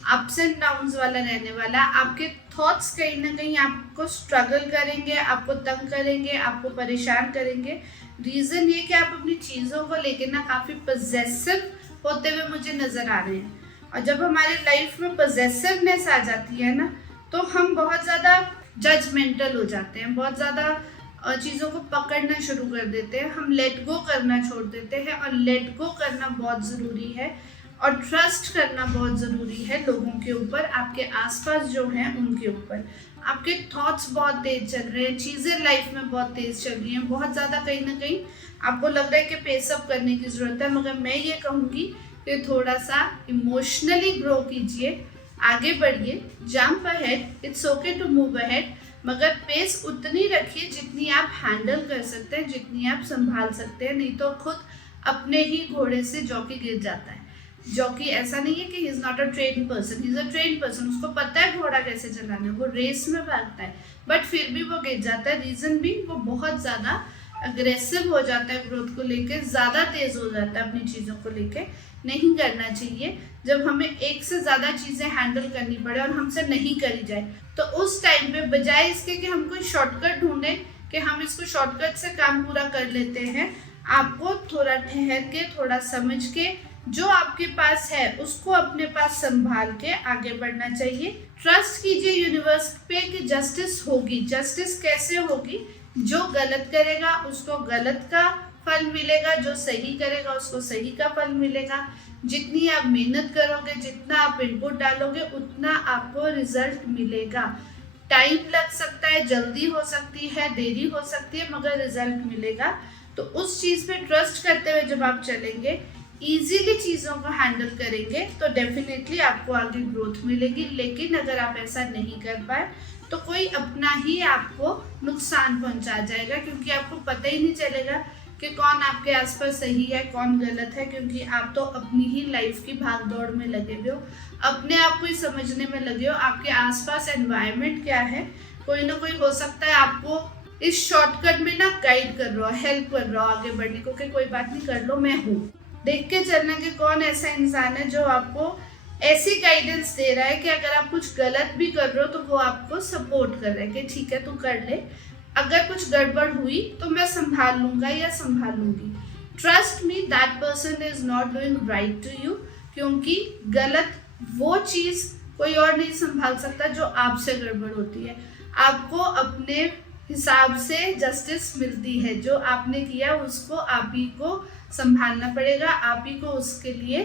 अप्स एंड डाउन्स वाला रहने वाला। आपके थॉट्स कहीं ना कहीं आपको स्ट्रगल करेंगे, आपको तंग करेंगे, आपको परेशान करेंगे। रीज़न ये कि आप अपनी चीज़ों को लेके ना काफ़ी पजेसिव होते हुए मुझे नज़र आ रहे हैं। और जब हमारे लाइफ में पजेसिवनेस आ जाती है ना, तो हम बहुत ज़्यादा जजमेंटल हो जाते हैं, बहुत ज़्यादा चीज़ों को पकड़ना शुरू कर देते हैं, हम लेट गो करना छोड़ देते हैं। और लेट गो करना बहुत ज़रूरी है और ट्रस्ट करना बहुत ज़रूरी है लोगों के ऊपर, आपके आसपास जो हैं उनके ऊपर। आपके थॉट्स बहुत तेज़ चल रहे हैं, चीज़ें लाइफ में बहुत तेज़ चल रही हैं, बहुत ज़्यादा कहीं ना कहीं आपको लग रहा है कि पेसअप करने की ज़रूरत है। मगर मैं ये कहूँगी कि थोड़ा सा इमोशनली ग्रो कीजिए, आगे बढ़िए, jump ahead, it's okay to move ahead, मगर पेस उतनी रखिए जितनी आप हैंडल कर सकते हैं, जितनी आप संभाल सकते हैं। नहीं तो खुद अपने ही घोड़े से जॉकी गिर जाता है। जॉकी ऐसा नहीं है कि he is not a train person, he is a train person, उसको पता है घोड़ा कैसे चलाना है, वो रेस में भागता है, बट फिर भी वो गिर जाता है। रीज़न भी वो बहुत ज़्यादा अग्रेसिव हो जाता है ग्रोथ को लेके, ज़्यादा तेज़ हो जाता है अपनी चीज़ों को लेके। नहीं करना चाहिए। जब हमें एक से ज़्यादा चीज़ें हैंडल करनी पड़े और हमसे नहीं करी जाए, तो उस टाइम पे बजाय इसके कि हम कोई शॉर्टकट ढूंढें कि हम इसको शॉर्टकट से काम पूरा कर लेते हैं, आपको थोड़ा ठहर के, थोड़ा समझ के, जो आपके पास है उसको अपने पास संभाल के आगे बढ़ना चाहिए। ट्रस्ट कीजिए यूनिवर्स पे कि जस्टिस होगी। जस्टिस कैसे होगी? जो गलत करेगा उसको गलत का फल मिलेगा, जो सही करेगा उसको सही का फल मिलेगा। जितनी आप मेहनत करोगे, जितना आप इनपुट डालोगे, उतना आपको रिजल्ट मिलेगा। टाइम लग सकता है, जल्दी हो सकती है, देरी हो सकती है, मगर रिजल्ट मिलेगा। तो उस चीज़ पे ट्रस्ट करते हुए जब आप चलेंगे, इजीली चीज़ों को हैंडल करेंगे, तो डेफिनेटली आपको आगे ग्रोथ मिलेगी। लेकिन अगर आप ऐसा नहीं कर पाए तो कोई अपना ही आपको नुकसान पहुंचा जाएगा, क्योंकि आपको पता ही नहीं चलेगा कि कौन आपके आसपास सही है, कौन गलत है, क्योंकि आप तो अपनी ही लाइफ की भाग दौड़ में लगे हुए हो, अपने आप को ही समझने में लगे हो। आपके आसपास एनवायरनमेंट क्या है, कोई ना कोई हो सकता है आपको इस शॉर्टकट में ना गाइड कर रहा हो, हेल्प कर रहा हो आगे बढ़ने को, कि कोई बात नहीं, कर लो, मैं हूँ। देख के चलना कि कौन ऐसा इंसान है जो आपको ऐसी गाइडेंस दे रहा है कि अगर आप कुछ गलत भी कर रहे हो तो वो आपको सपोर्ट कर रहा है कि ठीक है तू कर ले, अगर कुछ गड़बड़ हुई तो मैं संभाल लूंगा या संभाल लूंगी। Trust me, that person is not doing right to you, क्योंकि गलत वो चीज़ कोई और नहीं संभाल सकता जो आपसे गड़बड़ होती है। आपको अपने हिसाब से जस्टिस मिलती है, जो आपने किया उसको आप ही को संभालना पड़ेगा, आप ही को उसके लिए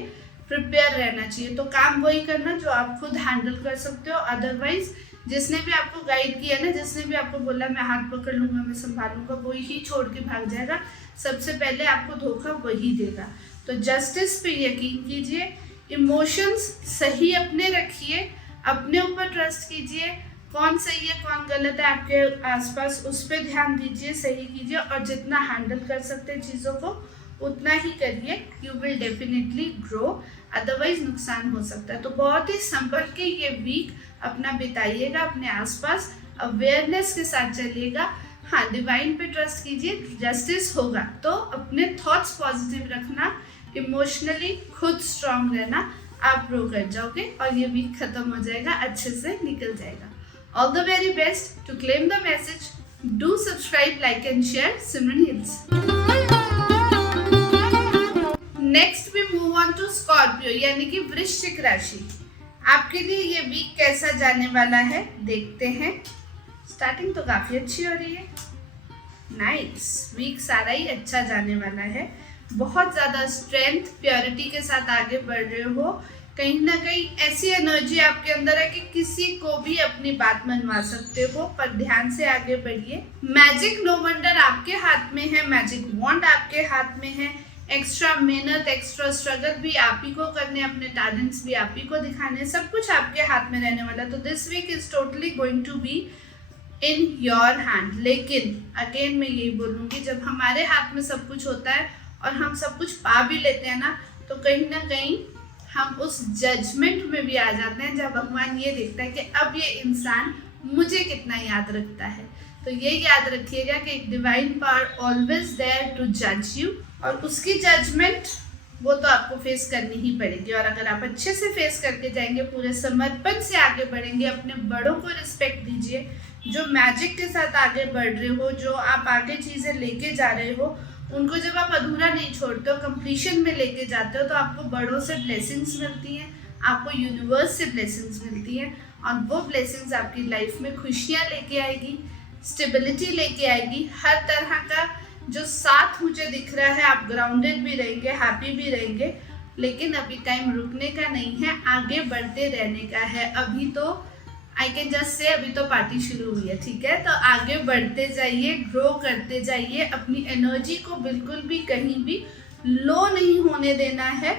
प्रिपेयर रहना चाहिए। तो काम वही करना जो आप खुद हैंडल कर सकते हो। अदरवाइज जिसने भी आपको गाइड किया ना, जिसने भी आपको बोला मैं हाथ पकड़ लूंगा, मैं संभालूंगा, वही ही छोड़ के भाग जाएगा। सबसे पहले आपको धोखा वही देगा। तो जस्टिस पे यकीन कीजिए, इमोशंस सही अपने रखिए, अपने ऊपर ट्रस्ट कीजिए, कौन सही है कौन गलत है आपके आसपास उस पर ध्यान दीजिए, सही कीजिए, और जितना हैंडल कर सकते हैं चीज़ों को उतना ही करिए। You will definitely grow, otherwise नुकसान हो सकता है। तो बहुत ही संभल के ये वीक अपना बिताइएगा, अपने आसपास अवेयरनेस के साथ चलिएगा। हाँ, डिवाइन पे ट्रस्ट कीजिए, जस्टिस होगा। तो अपने थॉट्स पॉजिटिव रखना, इमोशनली खुद स्ट्रांग रहना, आप ग्रो कर जाओगे और ये वीक खत्म हो जाएगा, अच्छे से निकल जाएगा। All the very best. To claim the message, do subscribe, like and share Simran Hills. Next we move on to Scorpio, यानी कि वृश्चिक राशि। आपके लिए ये वीक कैसा जाने वाला है देखते हैं। स्टार्टिंग तो काफी अच्छी हो रही है, नाइस। वीक सारा ही अच्छा जाने वाला है। बहुत ज्यादा स्ट्रेंथ, प्योरिटी के साथ आगे बढ़ रहे हो। कहीं ना कहीं ऐसी एनर्जी आपके अंदर है कि किसी को भी अपनी बात मनवा सकते हो, पर ध्यान से आगे बढ़िए। मैजिक नो वंडर आपके हाथ में है, मैजिक वॉन्ड आपके हाथ में है। एक्स्ट्रा मेहनत, एक्स्ट्रा स्ट्रगल भी आप ही को करने, अपने टैलेंट्स भी आप ही को दिखाने, सब कुछ आपके हाथ में रहने वाला। तो this week is totally going to be in your hand. लेकिन अगेन मैं यही बोलूँगी, जब हमारे हाथ में सब कुछ होता है और हम सब कुछ पा भी लेते हैं ना, तो कहीं ना कहीं हम उस जजमेंट में भी आ जाते हैं, जब भगवान ये देखता है कि अब ये इंसान मुझे कितना याद रखता है। तो ये याद रखिएगा कि एक divine power always there to जज यू, और उसकी जजमेंट वो तो आपको फेस करनी ही पड़ेगी। और अगर आप अच्छे से फेस करके जाएंगे, पूरे समर्पण से आगे बढ़ेंगे, अपने बड़ों को रिस्पेक्ट दीजिए, जो मैजिक के साथ आगे बढ़ रहे हो, जो आप आगे चीज़ें लेके जा रहे हो, उनको जब आप अधूरा नहीं छोड़ते हो, कंप्लीशन में लेके जाते हो, तो आपको बड़ों से ब्लेसिंग्स मिलती हैं, आपको यूनिवर्स से ब्लेसिंग्स मिलती हैं, और वो ब्लेसिंग्स आपकी लाइफ में खुशियाँ लेके आएगी, स्टेबिलिटी लेके आएगी। हर तरह का जो साथ मुझे दिख रहा है, आप ग्राउंडेड भी रहेंगे, हैप्पी भी रहेंगे। लेकिन अभी टाइम रुकने का नहीं है, आगे बढ़ते रहने का है। अभी तो आई कैन जस्ट से अभी तो पार्टी शुरू हुई है, ठीक है। तो आगे बढ़ते जाइए, ग्रो करते जाइए, अपनी एनर्जी को बिल्कुल भी कहीं भी लो नहीं होने देना है,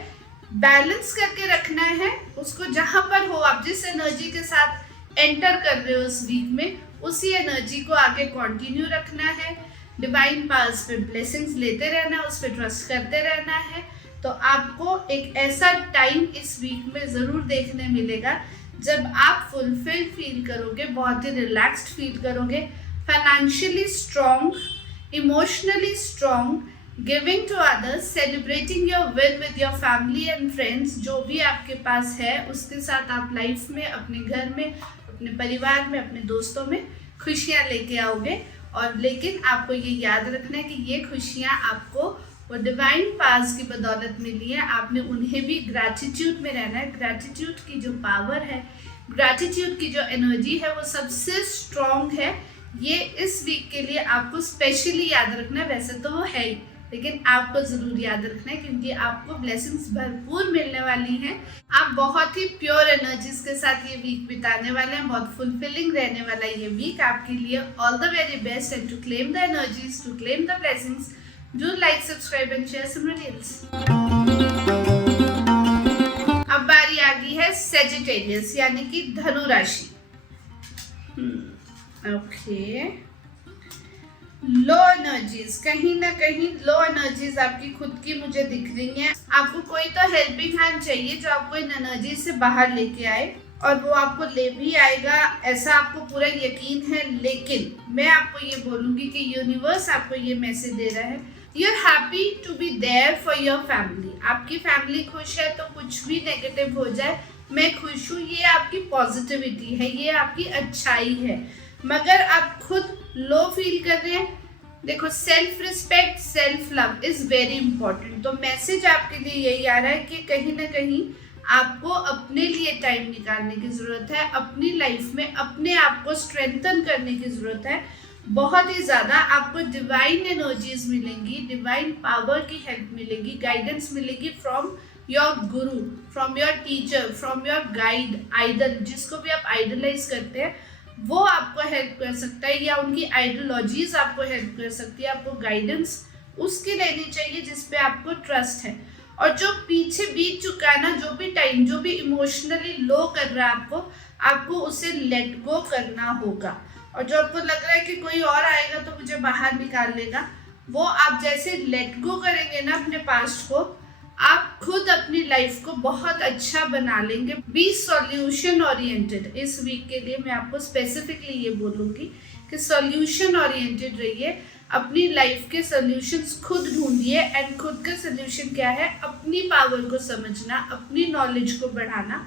बैलेंस करके रखना है उसको। जहाँ पर हो आप, जिस एनर्जी के साथ एंटर कर रहे हो उस वीक में, उसी एनर्जी को आगे कंटिन्यू रखना है। डिवाइन पावर्स पे ब्लेसिंग्स लेते रहना है, उस पर ट्रस्ट करते रहना है। तो आपको एक ऐसा टाइम इस वीक में ज़रूर देखने मिलेगा जब आप फुलफिल फील करोगे, बहुत ही रिलैक्स्ड फील करोगे, financially strong, emotionally strong, giving to others, celebrating your win with your family and friends. जो भी आपके पास है उसके साथ आप लाइफ में, अपने घर में, अपने परिवार में, अपने दोस्तों में खुशियाँ लेके आओगे। और लेकिन आपको ये याद रखना है कि ये खुशियाँ आपको वो डिवाइन पावर्स की बदौलत मिली है। आपने उन्हें भी ग्रैटिट्यूड में रहना है। ग्रैटिट्यूड की जो पावर है, ग्रैटिट्यूड की जो एनर्जी है, वो सबसे स्ट्रॉन्ग है। ये इस वीक के लिए आपको स्पेशली याद रखना है। वैसे तो वो है ही, लेकिन आपको ज़रूर याद रखना है, क्योंकि आपको ब्लेसिंग्स भरपूर मिलने वाली हैं। आप बहुत ही प्योर एनर्जीज के साथ ये वीक बिताने वाले हैं। बहुत फुलफिलिंग रहने वाला ये वीक आपके लिए। All the very best, and to claim the energies, to claim the blessings, do like, subscribe and share Simran Hills. अब बारी आ गई है सेजिटेरियस यानी कि धनु राशि। ओके, लो एनर्जीज, कहीं ना कहीं लो एनर्जीज आपकी खुद की मुझे दिख रही हैं। आपको कोई तो हेल्पिंग हैंड चाहिए जो आपको इन एनर्जी से बाहर लेके आए, और वो आपको ले भी आएगा, ऐसा आपको पूरा यकीन है। लेकिन मैं आपको ये बोलूँगी कि यूनिवर्स आपको ये मैसेज दे रहा है, you are happy to be there for your family. आपकी फैमिली खुश है तो कुछ भी नेगेटिव हो जाए, मैं खुश हूँ, ये आपकी पॉजिटिविटी है, ये आपकी अच्छाई है। मगर आप खुद लो फील कर रहे हैं, देखो self respect, self love is very important. तो मैसेज आपके लिए यही आ रहा है कि कहीं ना कहीं आपको अपने लिए टाइम निकालने की ज़रूरत है। अपनी लाइफ में अपने आप को स्ट्रेंथन करने की ज़रूरत है बहुत ही ज़्यादा। आपको डिवाइन एनर्जीज मिलेंगी, डिवाइन पावर की हेल्प मिलेगी, गाइडेंस मिलेगी from your guru, from your teacher, from your guide, idol, जिसको भी आप आइडलाइज करते हैं वो आपको हेल्प कर सकता है, या उनकी आइडियोलॉजीज आपको हेल्प कर सकती है। आपको गाइडेंस उसकी लेनी चाहिए जिस पे आपको ट्रस्ट है। और जो पीछे बीत चुका है ना, जो भी टाइम, जो भी इमोशनली लो कर रहा है आपको उसे लेट गो करना होगा। और जो आपको लग रहा है कि कोई और आएगा तो मुझे बाहर निकाल लेगा, वो आप जैसे लेट गो करेंगे ना अपने पास्ट को, आप खुद अपनी लाइफ को बहुत अच्छा बना लेंगे। Be solution oriented. इस वीक के लिए मैं आपको स्पेसिफिकली ये बोलूँगी कि सॉल्यूशन ओरिएंटेड रहिए, अपनी लाइफ के सॉल्यूशंस खुद ढूंढिए। एंड खुद का सॉल्यूशन क्या है? अपनी पावर को समझना, अपनी नॉलेज को बढ़ाना,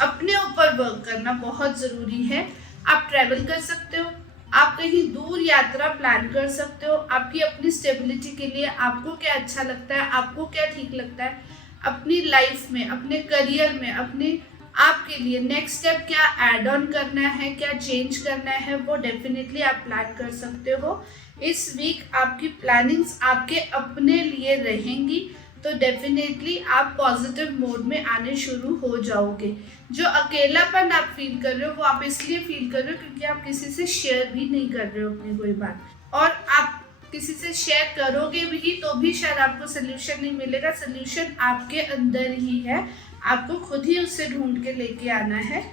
अपने ऊपर वर्क करना बहुत ज़रूरी है। आप ट्रैवल कर सकते हो, आप कहीं दूर यात्रा प्लान कर सकते हो। आपकी अपनी स्टेबिलिटी के लिए आपको क्या अच्छा लगता है, आपको क्या ठीक लगता है, अपनी लाइफ में, अपने करियर में, अपने आपके लिए नेक्स्ट स्टेप क्या ऐड ऑन करना है, क्या चेंज करना है, वो डेफिनेटली आप प्लान कर सकते हो। इस वीक आपकी प्लानिंग्स आपके अपने लिए रहेंगी, तो डेफिनेटली आप पॉजिटिव मोड में आने शुरू हो जाओगे। जो अकेलापन आप फील कर रहे हो वो आप इसलिए फील कर रहे हो क्योंकि आप किसी से शेयर भी नहीं कर रहे हो अपनी कोई बात, और आप किसी से शेयर करोगे भी तो भी शायद आपको सोल्यूशन नहीं मिलेगा। सोल्यूशन आपके अंदर ही है, आपको खुद ही उससे ढूंढ के लेके आना है।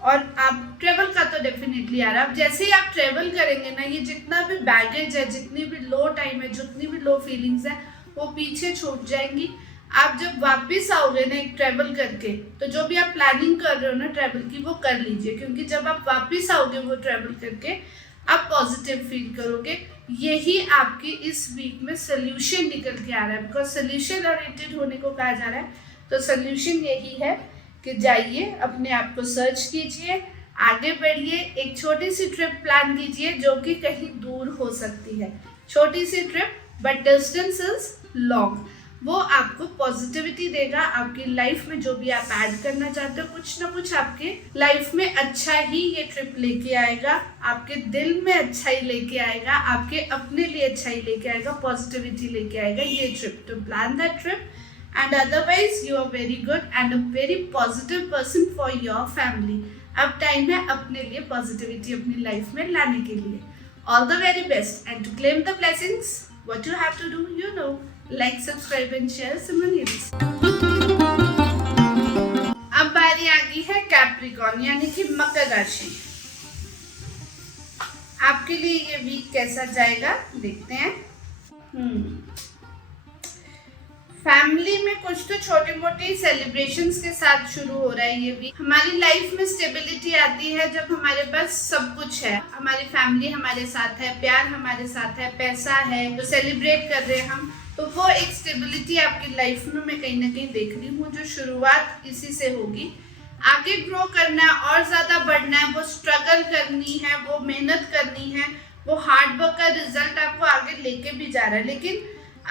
और आप ट्रेवल का तो डेफिनेटली आ रहा है। अब जैसे ही आप ट्रेवल करेंगे ना, ये जितना भी बैगेज है, जितनी भी लो टाइम है, जितनी भी लो फीलिंग्स है, वो पीछे छूट जाएंगी। आप जब वापस आओगे ना एक ट्रैवल करके, तो जो भी आप प्लानिंग कर रहे हो ना ट्रैवल की, वो कर लीजिए, क्योंकि जब आप वापस आओगे वो ट्रैवल करके, आप पॉजिटिव फील करोगे, यही आपकी इस वीक में सोल्यूशन निकल के आ रहा है, बिकॉज सोल्यूशन ओरिएंटेड होने को कहा जा रहा है। तो सोल्यूशन यही है कि जाइए, अपने आप को सर्च कीजिए, आगे बढ़िए, एक छोटी सी ट्रिप प्लान कीजिए जो कि कहीं दूर हो सकती है। छोटी सी trip but distance is long. वो आपको पॉजिटिविटी देगा, आपकी लाइफ में जो भी आप ऐड करना चाहते हो कुछ ना कुछ आपके लाइफ में अच्छा ही ये ट्रिप लेके आएगा, आपके दिल में अच्छा ही लेके आएगा, आपके अपने लिए अच्छा ही लेके आएगा, पॉजिटिविटी लेके आएगा ये ट्रिप। तो plan that trip and otherwise you are very good and a very positive person for your family. अब टाइम है अपने लिए पॉजिटिविटी अपनी लाइफ में लाने के लिए। All the very best and to claim the blessings what you have to do, you know, like, subscribe and share Simran Hills. अब बारी आ गई है कैप्रिकॉर्न यानी कि मकर राशि। आपके लिए ये वीक कैसा जाएगा देखते हैं। फैमिली में कुछ तो छोटी मोटी सेलिब्रेशंस के साथ शुरू हो रहा है ये वीक। हमारी लाइफ में स्टेबिलिटी आती है जब हमारे पास सब कुछ है, हमारी फैमिली हमारे साथ है, प्यार हमारे साथ है, पैसा है, तो सेलिब्रेट कर रहे हैं हम, तो वो एक स्टेबिलिटी आपकी लाइफ में मैं कहीं ना कहीं देख रही हूँ जो शुरुआत इसी से होगी। आगे ग्रो करना है और ज्यादा बढ़ना है, वो स्ट्रगल करनी है, वो मेहनत करनी है, वो हार्ड वर्क का रिजल्ट आपको आगे लेके भी जा रहा है। लेकिन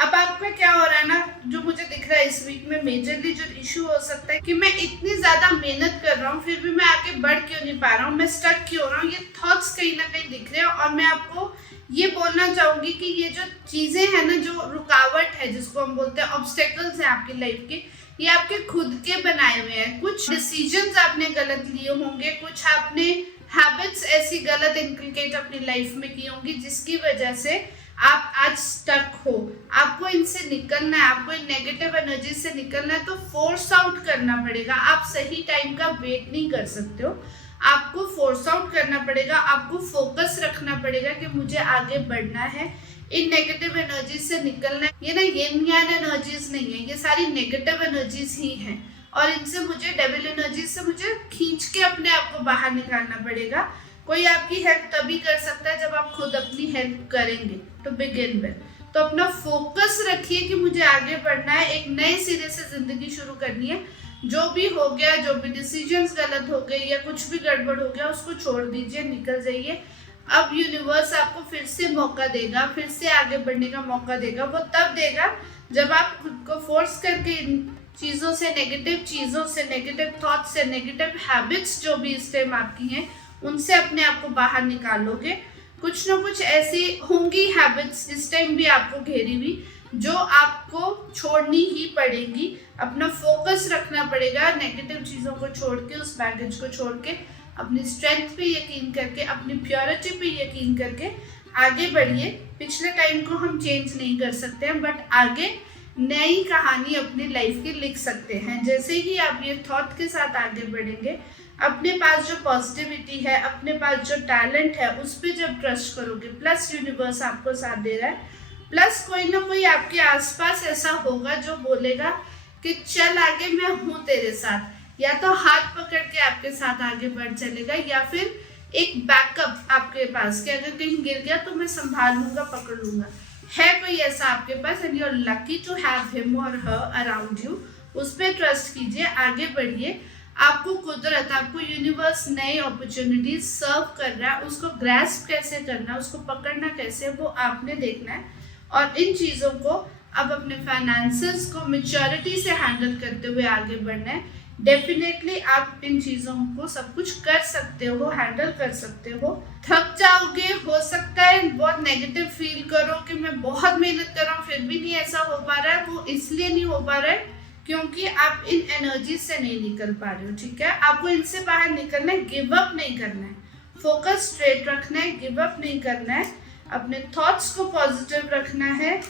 अब आपका क्या हो रहा है ना, जो मुझे दिख रहा है इस वीक में मेजरली जो इशू हो सकता है कि मैं इतनी ज्यादा मेहनत कर रहा हूँ फिर भी मैं आगे बढ़ क्यों नहीं पा रहा हूँ, मैं स्टक क्यों हो रहा हूँ, ये थॉट्स कहीं ना कहीं दिख रहे हैं। और मैं आपको ये बोलना चाहूंगी कि ये जो चीजें हैं ना, जो रुकावट है जिसको हम बोलते हैं ऑब्स्टेकल्स हैं आपकी लाइफ के, ये आपके खुद के बनाए हुए हैं। कुछ डिसीजंस आपने गलत लिए होंगे, कुछ आपने हैबिट्स ऐसी गलत इनकलकेट अपनी लाइफ में की होंगी जिसकी वजह से आप आज स्टक हो। आपको इनसे निकलना है, आपको इन नेगेटिव एनर्जी से निकलना है, तो फोर्स आउट करना पड़ेगा। आप सही टाइम का वेट नहीं कर सकते हो, आपको फोर्स आउट करना पड़ेगा, आपको फोकस रखना पड़ेगा कि मुझे आगे बढ़ना है, इन नेगेटिव एनर्जीज से निकलना है। ये ना यिन यांग एनर्जीज नहीं है, ये सारी नेगेटिव एनर्जीज ही हैं और इनसे मुझे, डेविल एनर्जीज से मुझे खींच के अपने आप को बाहर निकालना पड़ेगा। कोई आपकी हेल्प तभी कर सकता है जब आप खुद अपनी हेल्प करेंगे। तो बिगिन विद, तो अपना फोकस रखिए कि मुझे आगे बढ़ना है, एक नए सिरे से जिंदगी शुरू करनी है। जो भी हो गया, जो भी डिसीजंस गलत हो गए या कुछ भी गड़बड़ हो गया उसको छोड़ दीजिए, निकल जाइए। अब यूनिवर्स आपको फिर से मौका देगा, फिर से आगे बढ़ने का मौका देगा। वो तब देगा जब आप खुद को फोर्स करके इन चीज़ों से, नेगेटिव चीज़ों से, नेगेटिव थॉट से, नेगेटिव हैबिट्स जो भी इस टाइम आपकी हैं उनसे अपने आप को बाहर निकालोगे। कुछ ना कुछ ऐसी होंगी हैबिट्स इस टाइम भी आपको घेरी हुई जो आपको छोड़नी ही पड़ेगी। अपना फोकस रखना पड़ेगा, नेगेटिव चीज़ों को छोड़ के, उस बैगेज को छोड़ के, अपनी स्ट्रेंथ पे यकीन करके, अपनी प्योरिटी पे यकीन करके आगे बढ़िए। पिछले टाइम को हम चेंज नहीं कर सकते हैं बट आगे नई कहानी अपनी लाइफ की लिख सकते हैं। जैसे ही आप ये थॉट के साथ आगे बढ़ेंगे, अपने पास जो पॉजिटिविटी है, अपने पास जो टैलेंट है उस पर जब ट्रस्ट करोगे, प्लस यूनिवर्स आपको साथ दे रहा है, प्लस कोई ना कोई आपके आसपास ऐसा होगा जो बोलेगा कि चल आगे, मैं हूँ तेरे साथ, या तो हाथ पकड़ के आपके साथ आगे बढ़ चलेगा या फिर एक बैकअप आपके पास कि अगर कहीं गिर गया तो मैं संभाल लूंगा, पकड़ लूंगा। है कोई ऐसा आपके पास and you are lucky to have him or her around you. उस पर ट्रस्ट कीजिए, आगे बढ़िए। आपको कुदरत, आपको यूनिवर्स नई अपॉर्चुनिटीज सर्व कर रहा है, उसको ग्रैस्प कैसे करना है, उसको पकड़ना कैसे, वो आपने देखना है। और इन चीज़ों को अब अपने फाइनेंसेस को मैच्योरिटी से हैंडल करते हुए आगे बढ़ना है। डेफिनेटली आप इन चीज़ों को सब कुछ कर सकते हो, हैंडल कर सकते हो। थक जाओगे, हो सकता है बहुत नेगेटिव फील करो कि मैं बहुत मेहनत कर रहा हूँ फिर भी नहीं ऐसा हो पा रहा है। वो इसलिए नहीं हो पा रहा है क्योंकि आप इन एनर्जी से नहीं निकल पा रहे हो, ठीक है। आपको इनसे बाहर निकलना है, गिव अप नहीं करना है, फोकस स्ट्रेट रखना है, गिव अप नहीं करना है, अपने थॉट्स को पॉजिटिव रखना है।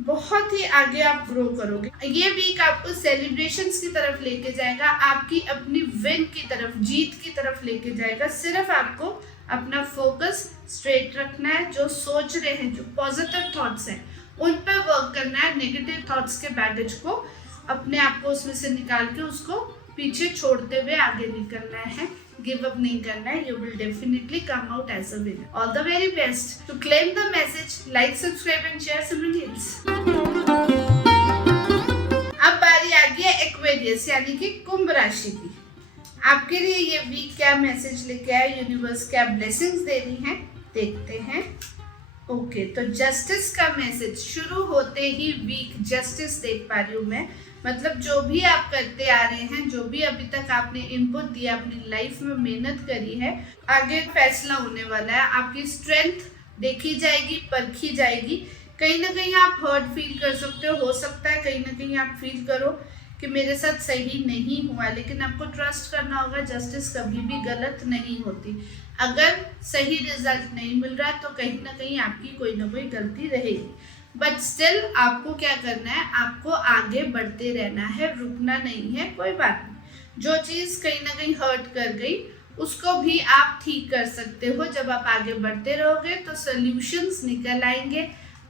बहुत ही आगे आप ग्रो करोगे। ये वीक आपको सेलिब्रेशंस की तरफ लेके जाएगा, आपकी अपनी विन की तरफ, जीत की तरफ लेके जाएगा। सिर्फ आपको अपना फोकस स्ट्रेट रखना है, जो सोच रहे हैं, जो पॉजिटिव थॉट्स हैं उन पर वर्क करना है। नेगेटिव थॉट्स के बैगेज को अपने आप को उसमें से निकाल के उसको पीछे छोड़ते हुए आगे निकलना है। गिव अप नहीं करना है, you will definitely come out as a winner. All the very best to claim the message, like, subscribe and share Simran Hills. अब बारी आ गई है एक्वेरियस यानी कि कुंभ राशि की। आपके लिए ये वीक क्या मैसेज लेके आया, यूनिवर्स क्या ब्लेसिंग्स दे रही है, देखते हैं। ओके, तो जस्टिस का मैसेज शुरू होते ही वीक जस्टिस देख पा रही हूँ मैं। मतलब जो भी आप करते आ रहे हैं, जो भी अभी तक आपने इनपुट दिया, अपनी लाइफ में मेहनत करी है, आगे फैसला होने वाला है। आपकी स्ट्रेंथ देखी जाएगी, परखी जाएगी। कहीं ना कहीं आप हर्ट फील कर सकते हो सकता है कहीं ना कहीं आप फील करो कि मेरे साथ सही नहीं हुआ, लेकिन आपको ट्रस्ट करना होगा। जस्टिस कभी भी गलत नहीं होती। अगर सही रिजल्ट नहीं मिल रहा तो कहीं ना कहीं आपकी कोई ना कोई गलती रहेगी, बट स्टिल आपको क्या करना है, आपको आगे बढ़ते रहना है, रुकना नहीं है। कोई बात नहीं, जो चीज़ कहीं ना कहीं हर्ट कर गई उसको भी आप ठीक कर सकते हो। जब आप आगे बढ़ते रहोगे तो सॉल्यूशंस निकल आएंगे।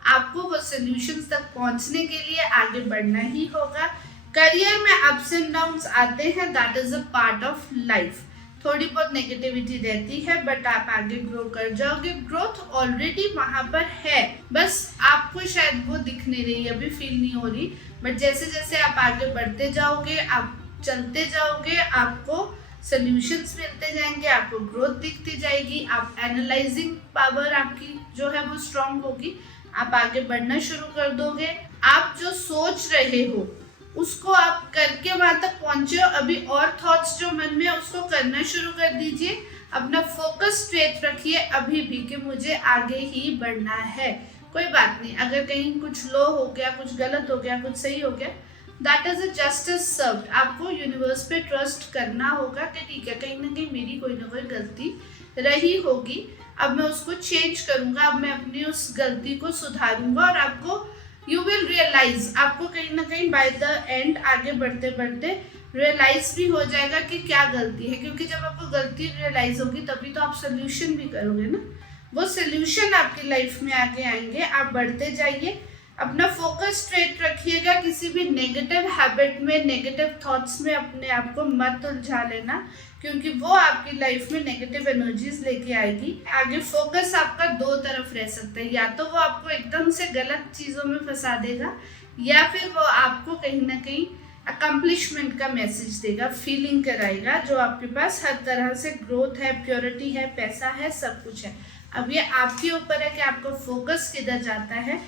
आपको वो सॉल्यूशंस तक पहुंचने के लिए आगे बढ़ना ही होगा। करियर में अप्स एंड डाउन्स आते हैं, that is a part of life. थोड़ी बहुत नेगेटिविटी रहती है, बट आप आगे ग्रो कर जाओगे। ग्रोथ ऑलरेडी वहां पर है, बस आपको शायद वो दिख नहीं रही, अभी फील नहीं हो रही। बट जैसे जैसे आप आगे बढ़ते जाओगे, आप चलते जाओगे, आपको सॉल्यूशंस मिलते जाएंगे, आपको ग्रोथ दिखती जाएगी। आप एनालाइजिंग पावर आपकी जो है वो स्ट्रांग होगी, आप आगे बढ़ना शुरू कर दोगे। आप जो सोच रहे हो उसको आप करके वहां तक पहुंचे हो। अभी और थॉट्स जो मन में है उसको करना शुरू कर दीजिए। अपना फोकस स्ट्रेट रखिए अभी भी कि मुझे आगे ही बढ़ना है। कोई बात नहीं, अगर कहीं कुछ लो हो गया, कुछ गलत हो गया, कुछ सही हो गया, that is a justice served. आपको यूनिवर्स पे ट्रस्ट करना होगा कि ठीक है, कहीं ना कहीं मेरी कोई ना कोई गलती रही होगी, अब मैं उसको चेंज करूंगा, अब मैं अपनी उस गलती को सुधारूंगा। और आपको यू विल रियलाइज, आपको कहीं ना कहीं बाय द एंड आगे बढ़ते बढ़ते रियलाइज भी हो जाएगा कि क्या गलती है। क्योंकि जब आपको गलती रियलाइज होगी तभी तो आप सोल्यूशन भी करोगे ना। वो सोल्यूशन आपकी लाइफ में आगे आएंगे। आप बढ़ते जाइए, अपना फोकस स्ट्रेट रखिएगा। किसी भी नेगेटिव हैबिट में, नेगेटिव थॉट्स में अपने आप को मत उलझा लेना, क्योंकि वो आपकी लाइफ में नेगेटिव एनर्जीज लेके आएगी। आगे फोकस आपका दो तरफ रह सकता है, या तो वो आपको एकदम से गलत चीज़ों में फंसा देगा, या फिर वो आपको कहीं ना कहीं अकम्पलिशमेंट का मैसेज देगा, फीलिंग कराएगा, जो आपके पास हर तरह से ग्रोथ है, प्योरिटी है, पैसा है, सब कुछ है। अब ये आपके ऊपर है कि आपका फोकस किधर जाता है।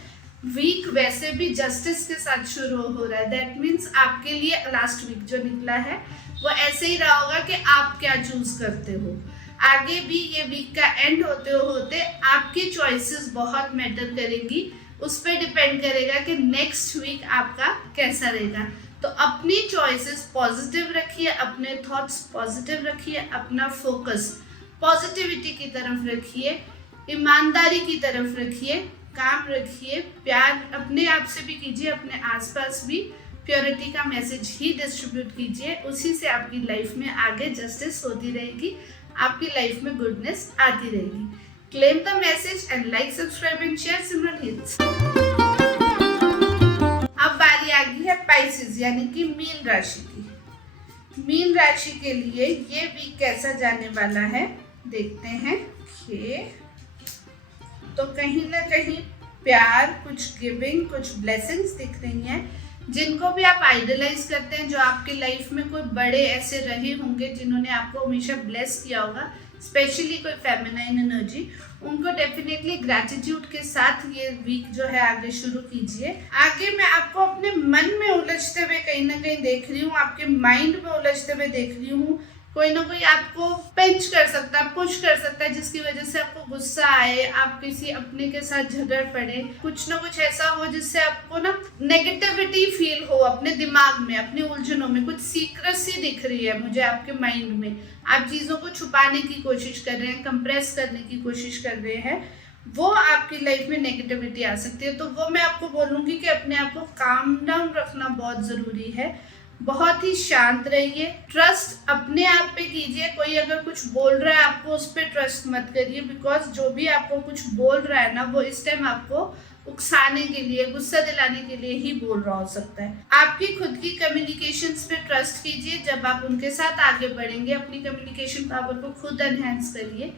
वीक वैसे भी जस्टिस के साथ शुरू हो रहा है, दैट मीन्स आपके लिए लास्ट वीक जो निकला है वो ऐसे ही रहा होगा कि आप क्या चूज करते हो। आगे भी ये वीक का एंड होते होते आपकी चॉइसेस बहुत मैटर करेंगी। उस पर डिपेंड करेगा कि नेक्स्ट वीक आपका कैसा रहेगा। तो अपनी चॉइसेस पॉजिटिव रखिए, अपने थॉट्स पॉजिटिव रखिए, अपना फोकस पॉजिटिविटी की तरफ रखिए, ईमानदारी की तरफ रखिए, काम रखिए, प्यार अपने आप से भी कीजिए, अपने आसपास भी प्योरिटी का मैसेज ही डिस्ट्रीब्यूट कीजिए। उसी से आपकी लाइफ में आगे जस्टिस होती रहेगी, आपकी लाइफ में गुडनेस आती रहेगी। Claim the message and like, subscribe and share Simran Hills. अब बारी आ गई है पाइसेस यानी कि मीन राशि की। मीन राशि के लिए ये वीक कैसा जाने वाला है देखते हैं। तो कहीं ना कहीं प्यार, कुछ गिविंग, कुछ ब्लेसिंग्स दिख रही हैं। जिनको भी आप आइडलाइज करते हैं, जो आपकी लाइफ में कोई बड़े ऐसे रहे होंगे जिन्होंने आपको हमेशा ब्लेस किया होगा, स्पेशली कोई फेमिनाइन एनर्जी, उनको डेफिनेटली ग्रैटिट्यूड के साथ ये वीक जो है आगे शुरू कीजिए। आगे मैं आपको अपने मन में उलझते हुए कहीं ना कहीं देख रही हूँ, आपके माइंड में उलझते हुए देख रही हूँ। कोई ना कोई आपको पिंच कर सकता है, पुश कर सकता है, जिसकी वजह से आपको गुस्सा आए, आप किसी अपने के साथ झगड़ पड़े, कुछ ना कुछ ऐसा हो जिससे आपको ना नेगेटिविटी फील हो अपने दिमाग में, अपनी उलझनों में। कुछ सीक्रेसी दिख रही है मुझे आपके माइंड में। आप चीज़ों को छुपाने की कोशिश कर रहे हैं, कंप्रेस करने की कोशिश कर रहे हैं, वो आपकी लाइफ में नेगेटिविटी आ सकती है। तो वो मैं आपको बोलूँगी कि अपने आप को काम डाउन रखना बहुत ज़रूरी है। बहुत ही शांत रहिए, ट्रस्ट अपने आप पे कीजिए। कोई अगर कुछ बोल रहा है आपको उस पर ट्रस्ट मत करिए, बिकॉज जो भी आपको कुछ बोल रहा है ना, वो इस टाइम आपको उकसाने के लिए, गुस्सा दिलाने के लिए ही बोल रहा हो सकता है। आपकी खुद की कम्युनिकेशंस पे ट्रस्ट कीजिए। जब आप उनके साथ आगे बढ़ेंगे, अपनी कम्युनिकेशन पावर को खुद एनहेंस करिए।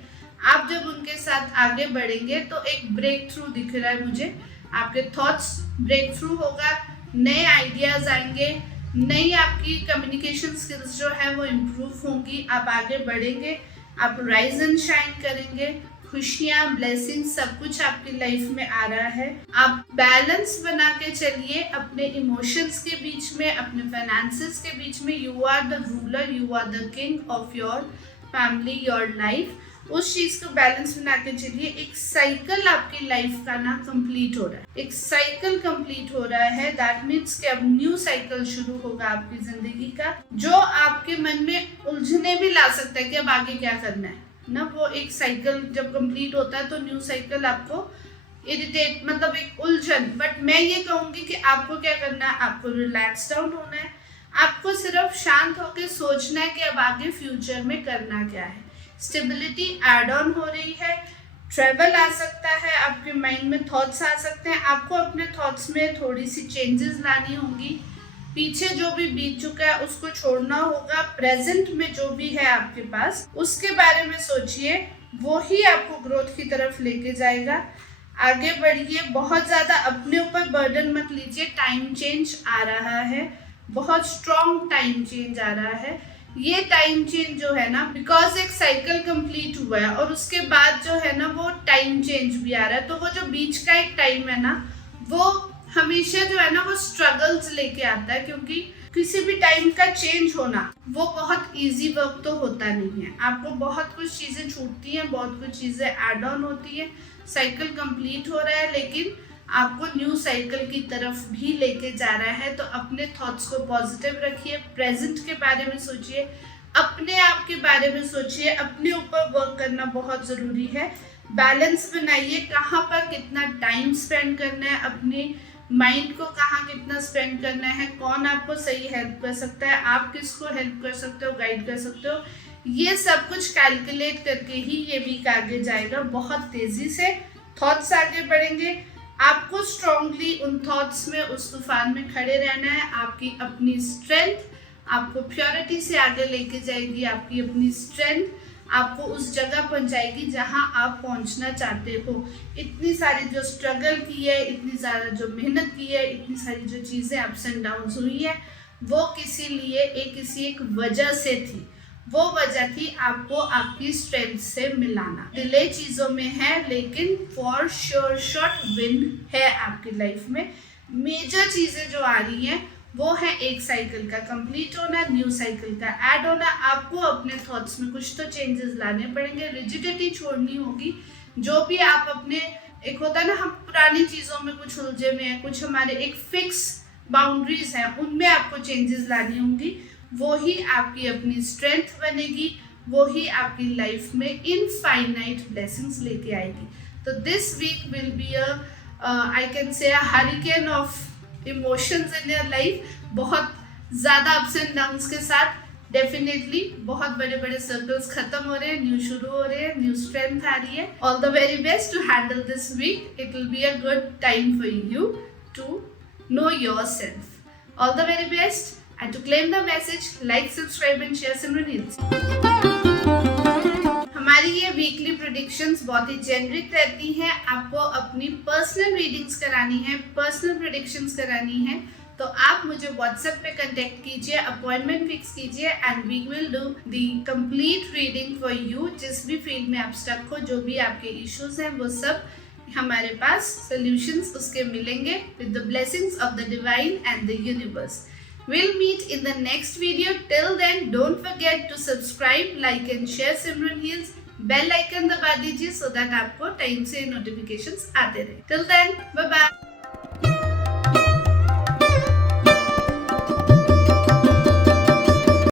आप जब उनके साथ आगे बढ़ेंगे तो एक ब्रेक थ्रू दिख रहा है मुझे, आपके थॉट्स ब्रेक थ्रू होगा, नए आइडियाज आएंगे, नई आपकी कम्युनिकेशन स्किल्स जो है वो इम्प्रूव होंगी, आप आगे बढ़ेंगे, आप राइज एंड शाइन करेंगे, खुशियाँ, ब्लेसिंग सब कुछ आपकी लाइफ में आ रहा है। आप बैलेंस बना के चलिए अपने इमोशंस के बीच में, अपने फाइनेंसेस के बीच में। You are the ruler, you are the king of your family, your life. उस चीज को बैलेंस बना के चलिए। एक साइकिल आपकी लाइफ का ना कंप्लीट हो रहा है, एक साइकिल कंप्लीट हो रहा है। दैट मीन्स कि अब न्यू साइकिल शुरू होगा आपकी जिंदगी का, जो आपके मन में उलझने भी ला सकता है कि अब आगे क्या करना है ना। वो एक साइकिल जब कंप्लीट होता है तो न्यू साइकिल आपको इरिटेट, मतलब एक उलझन। बट मैं ये कहूंगी कि आपको क्या करना है, आपको रिलैक्स डाउन होना है, आपको सिर्फ शांत होकर सोचना है कि अब आगे फ्यूचर में करना क्या है। स्टेबिलिटी एड ऑन हो रही है, ट्रेवल आ सकता है, आपके माइंड में थॉट्स आ सकते हैं। आपको अपने थॉट्स में थोड़ी सी चेंजेस लानी होंगी। पीछे जो भी बीत चुका है उसको छोड़ना होगा। प्रेजेंट में जो भी है आपके पास उसके बारे में सोचिए, वो ही आपको ग्रोथ की तरफ लेके जाएगा। आगे बढ़िए, बहुत ज्यादा अपने ऊपर बर्डन मत लीजिए। टाइम चेंज आ रहा है, बहुत स्ट्रॉन्ग टाइम चेंज आ रहा है। ये टाइम चेंज जो है ना, बिकॉज एक साइकिल कंप्लीट हुआ है और उसके बाद जो है ना वो टाइम चेंज भी आ रहा है। तो वो जो बीच का एक टाइम है ना, वो हमेशा जो है ना वो स्ट्रगल्स लेके आता है, क्योंकि किसी भी टाइम का चेंज होना वो बहुत इजी वर्क तो होता नहीं है। आपको बहुत कुछ चीजें छूटती हैं, बहुत कुछ चीजें एड ऑन होती है। साइकिल कंप्लीट हो रहा है लेकिन आपको न्यू साइकिल की तरफ भी लेके जा रहा है। तो अपने थॉट्स को पॉजिटिव रखिए, प्रेजेंट के बारे में सोचिए, अपने आप के बारे में सोचिए। अपने ऊपर वर्क करना बहुत जरूरी है। बैलेंस बनाइए, कहाँ पर कितना टाइम स्पेंड करना है, अपने माइंड को कहाँ कितना स्पेंड करना है, कौन आपको सही हेल्प कर सकता है, आप किसको हेल्प कर सकते हो, गाइड कर सकते हो। ये सब कुछ कैलकुलेट करके ही ये वीक आगे जाएगा। बहुत तेजी से थॉट्स आगे बढ़ेंगे। आपको स्ट्रांगली उन थॉट्स में, उस तूफान में खड़े रहना है। आपकी अपनी स्ट्रेंथ आपको प्योरिटी से आगे लेके जाएगी। आपकी अपनी स्ट्रेंथ आपको उस जगह पहुंचाएगी जहां आप पहुंचना चाहते हो। इतनी सारी जो स्ट्रगल की है, इतनी ज़्यादा जो मेहनत की है, इतनी सारी जो चीज़ें अप्स एंड डाउन्स हुई है, वो किसी लिए किसी एक वजह से थी। वो वजह थी आपको आपकी स्ट्रेंथ से मिलाना। डिले चीज़ों में है लेकिन फॉर श्योर शॉट विन है आपकी लाइफ में। मेजर चीज़ें जो आ रही हैं वो है एक साइकिल का कंप्लीट होना, न्यू साइकिल का ऐड होना। आपको अपने थॉट्स में कुछ तो चेंजेस लाने पड़ेंगे, रिजिडिटी छोड़नी होगी। जो भी आप अपने, एक होता है ना हम पुरानी चीज़ों में कुछ उलझे हुए हैं, कुछ हमारे एक फिक्स बाउंड्रीज हैं, उनमें आपको चेंजेस लानी होंगी। वो ही आपकी अपनी स्ट्रेंथ बनेगी, वो ही आपकी लाइफ में इनफाइनाइट ब्लेसिंग्स लेके आएगी। तो this week will be I can say hurricane of emotions in your life. बहुत ज़्यादा अप्स एंड डाउन्स के साथ डेफिनेटली बहुत बड़े बड़े सर्कल्स खत्म हो रहे हैं, न्यू शुरू हो रहे हैं, न्यू स्ट्रेंथ आ रही है। All the very best to handle this week. It will be a good time for you to know yourself. All the very best. And to claim the message, like, subscribe and share Simran Hills. हमारी ये weekly predictions बहुत ही generic रहती हैं। आपको अपनी personal readings करानी है, personal predictions करानी है, तो आप मुझे व्हाट्सएप पे कांटेक्ट कीजिए, अपॉइंटमेंट फिक्स कीजिए and we will do the complete reading for you. जिस भी फील्ड में आप स्टक हो, जो भी आपके इश्यूज हैं, वो सब हमारे पास सॉल्यूशंस उसके मिलेंगे with the blessings of the divine and the universe. We'll meet in the next video. Till then, don't forget to subscribe, like and share Simran Hills. Bell icon दबा दीजिए so that आपको time से notifications आते रहे. Till then, bye bye.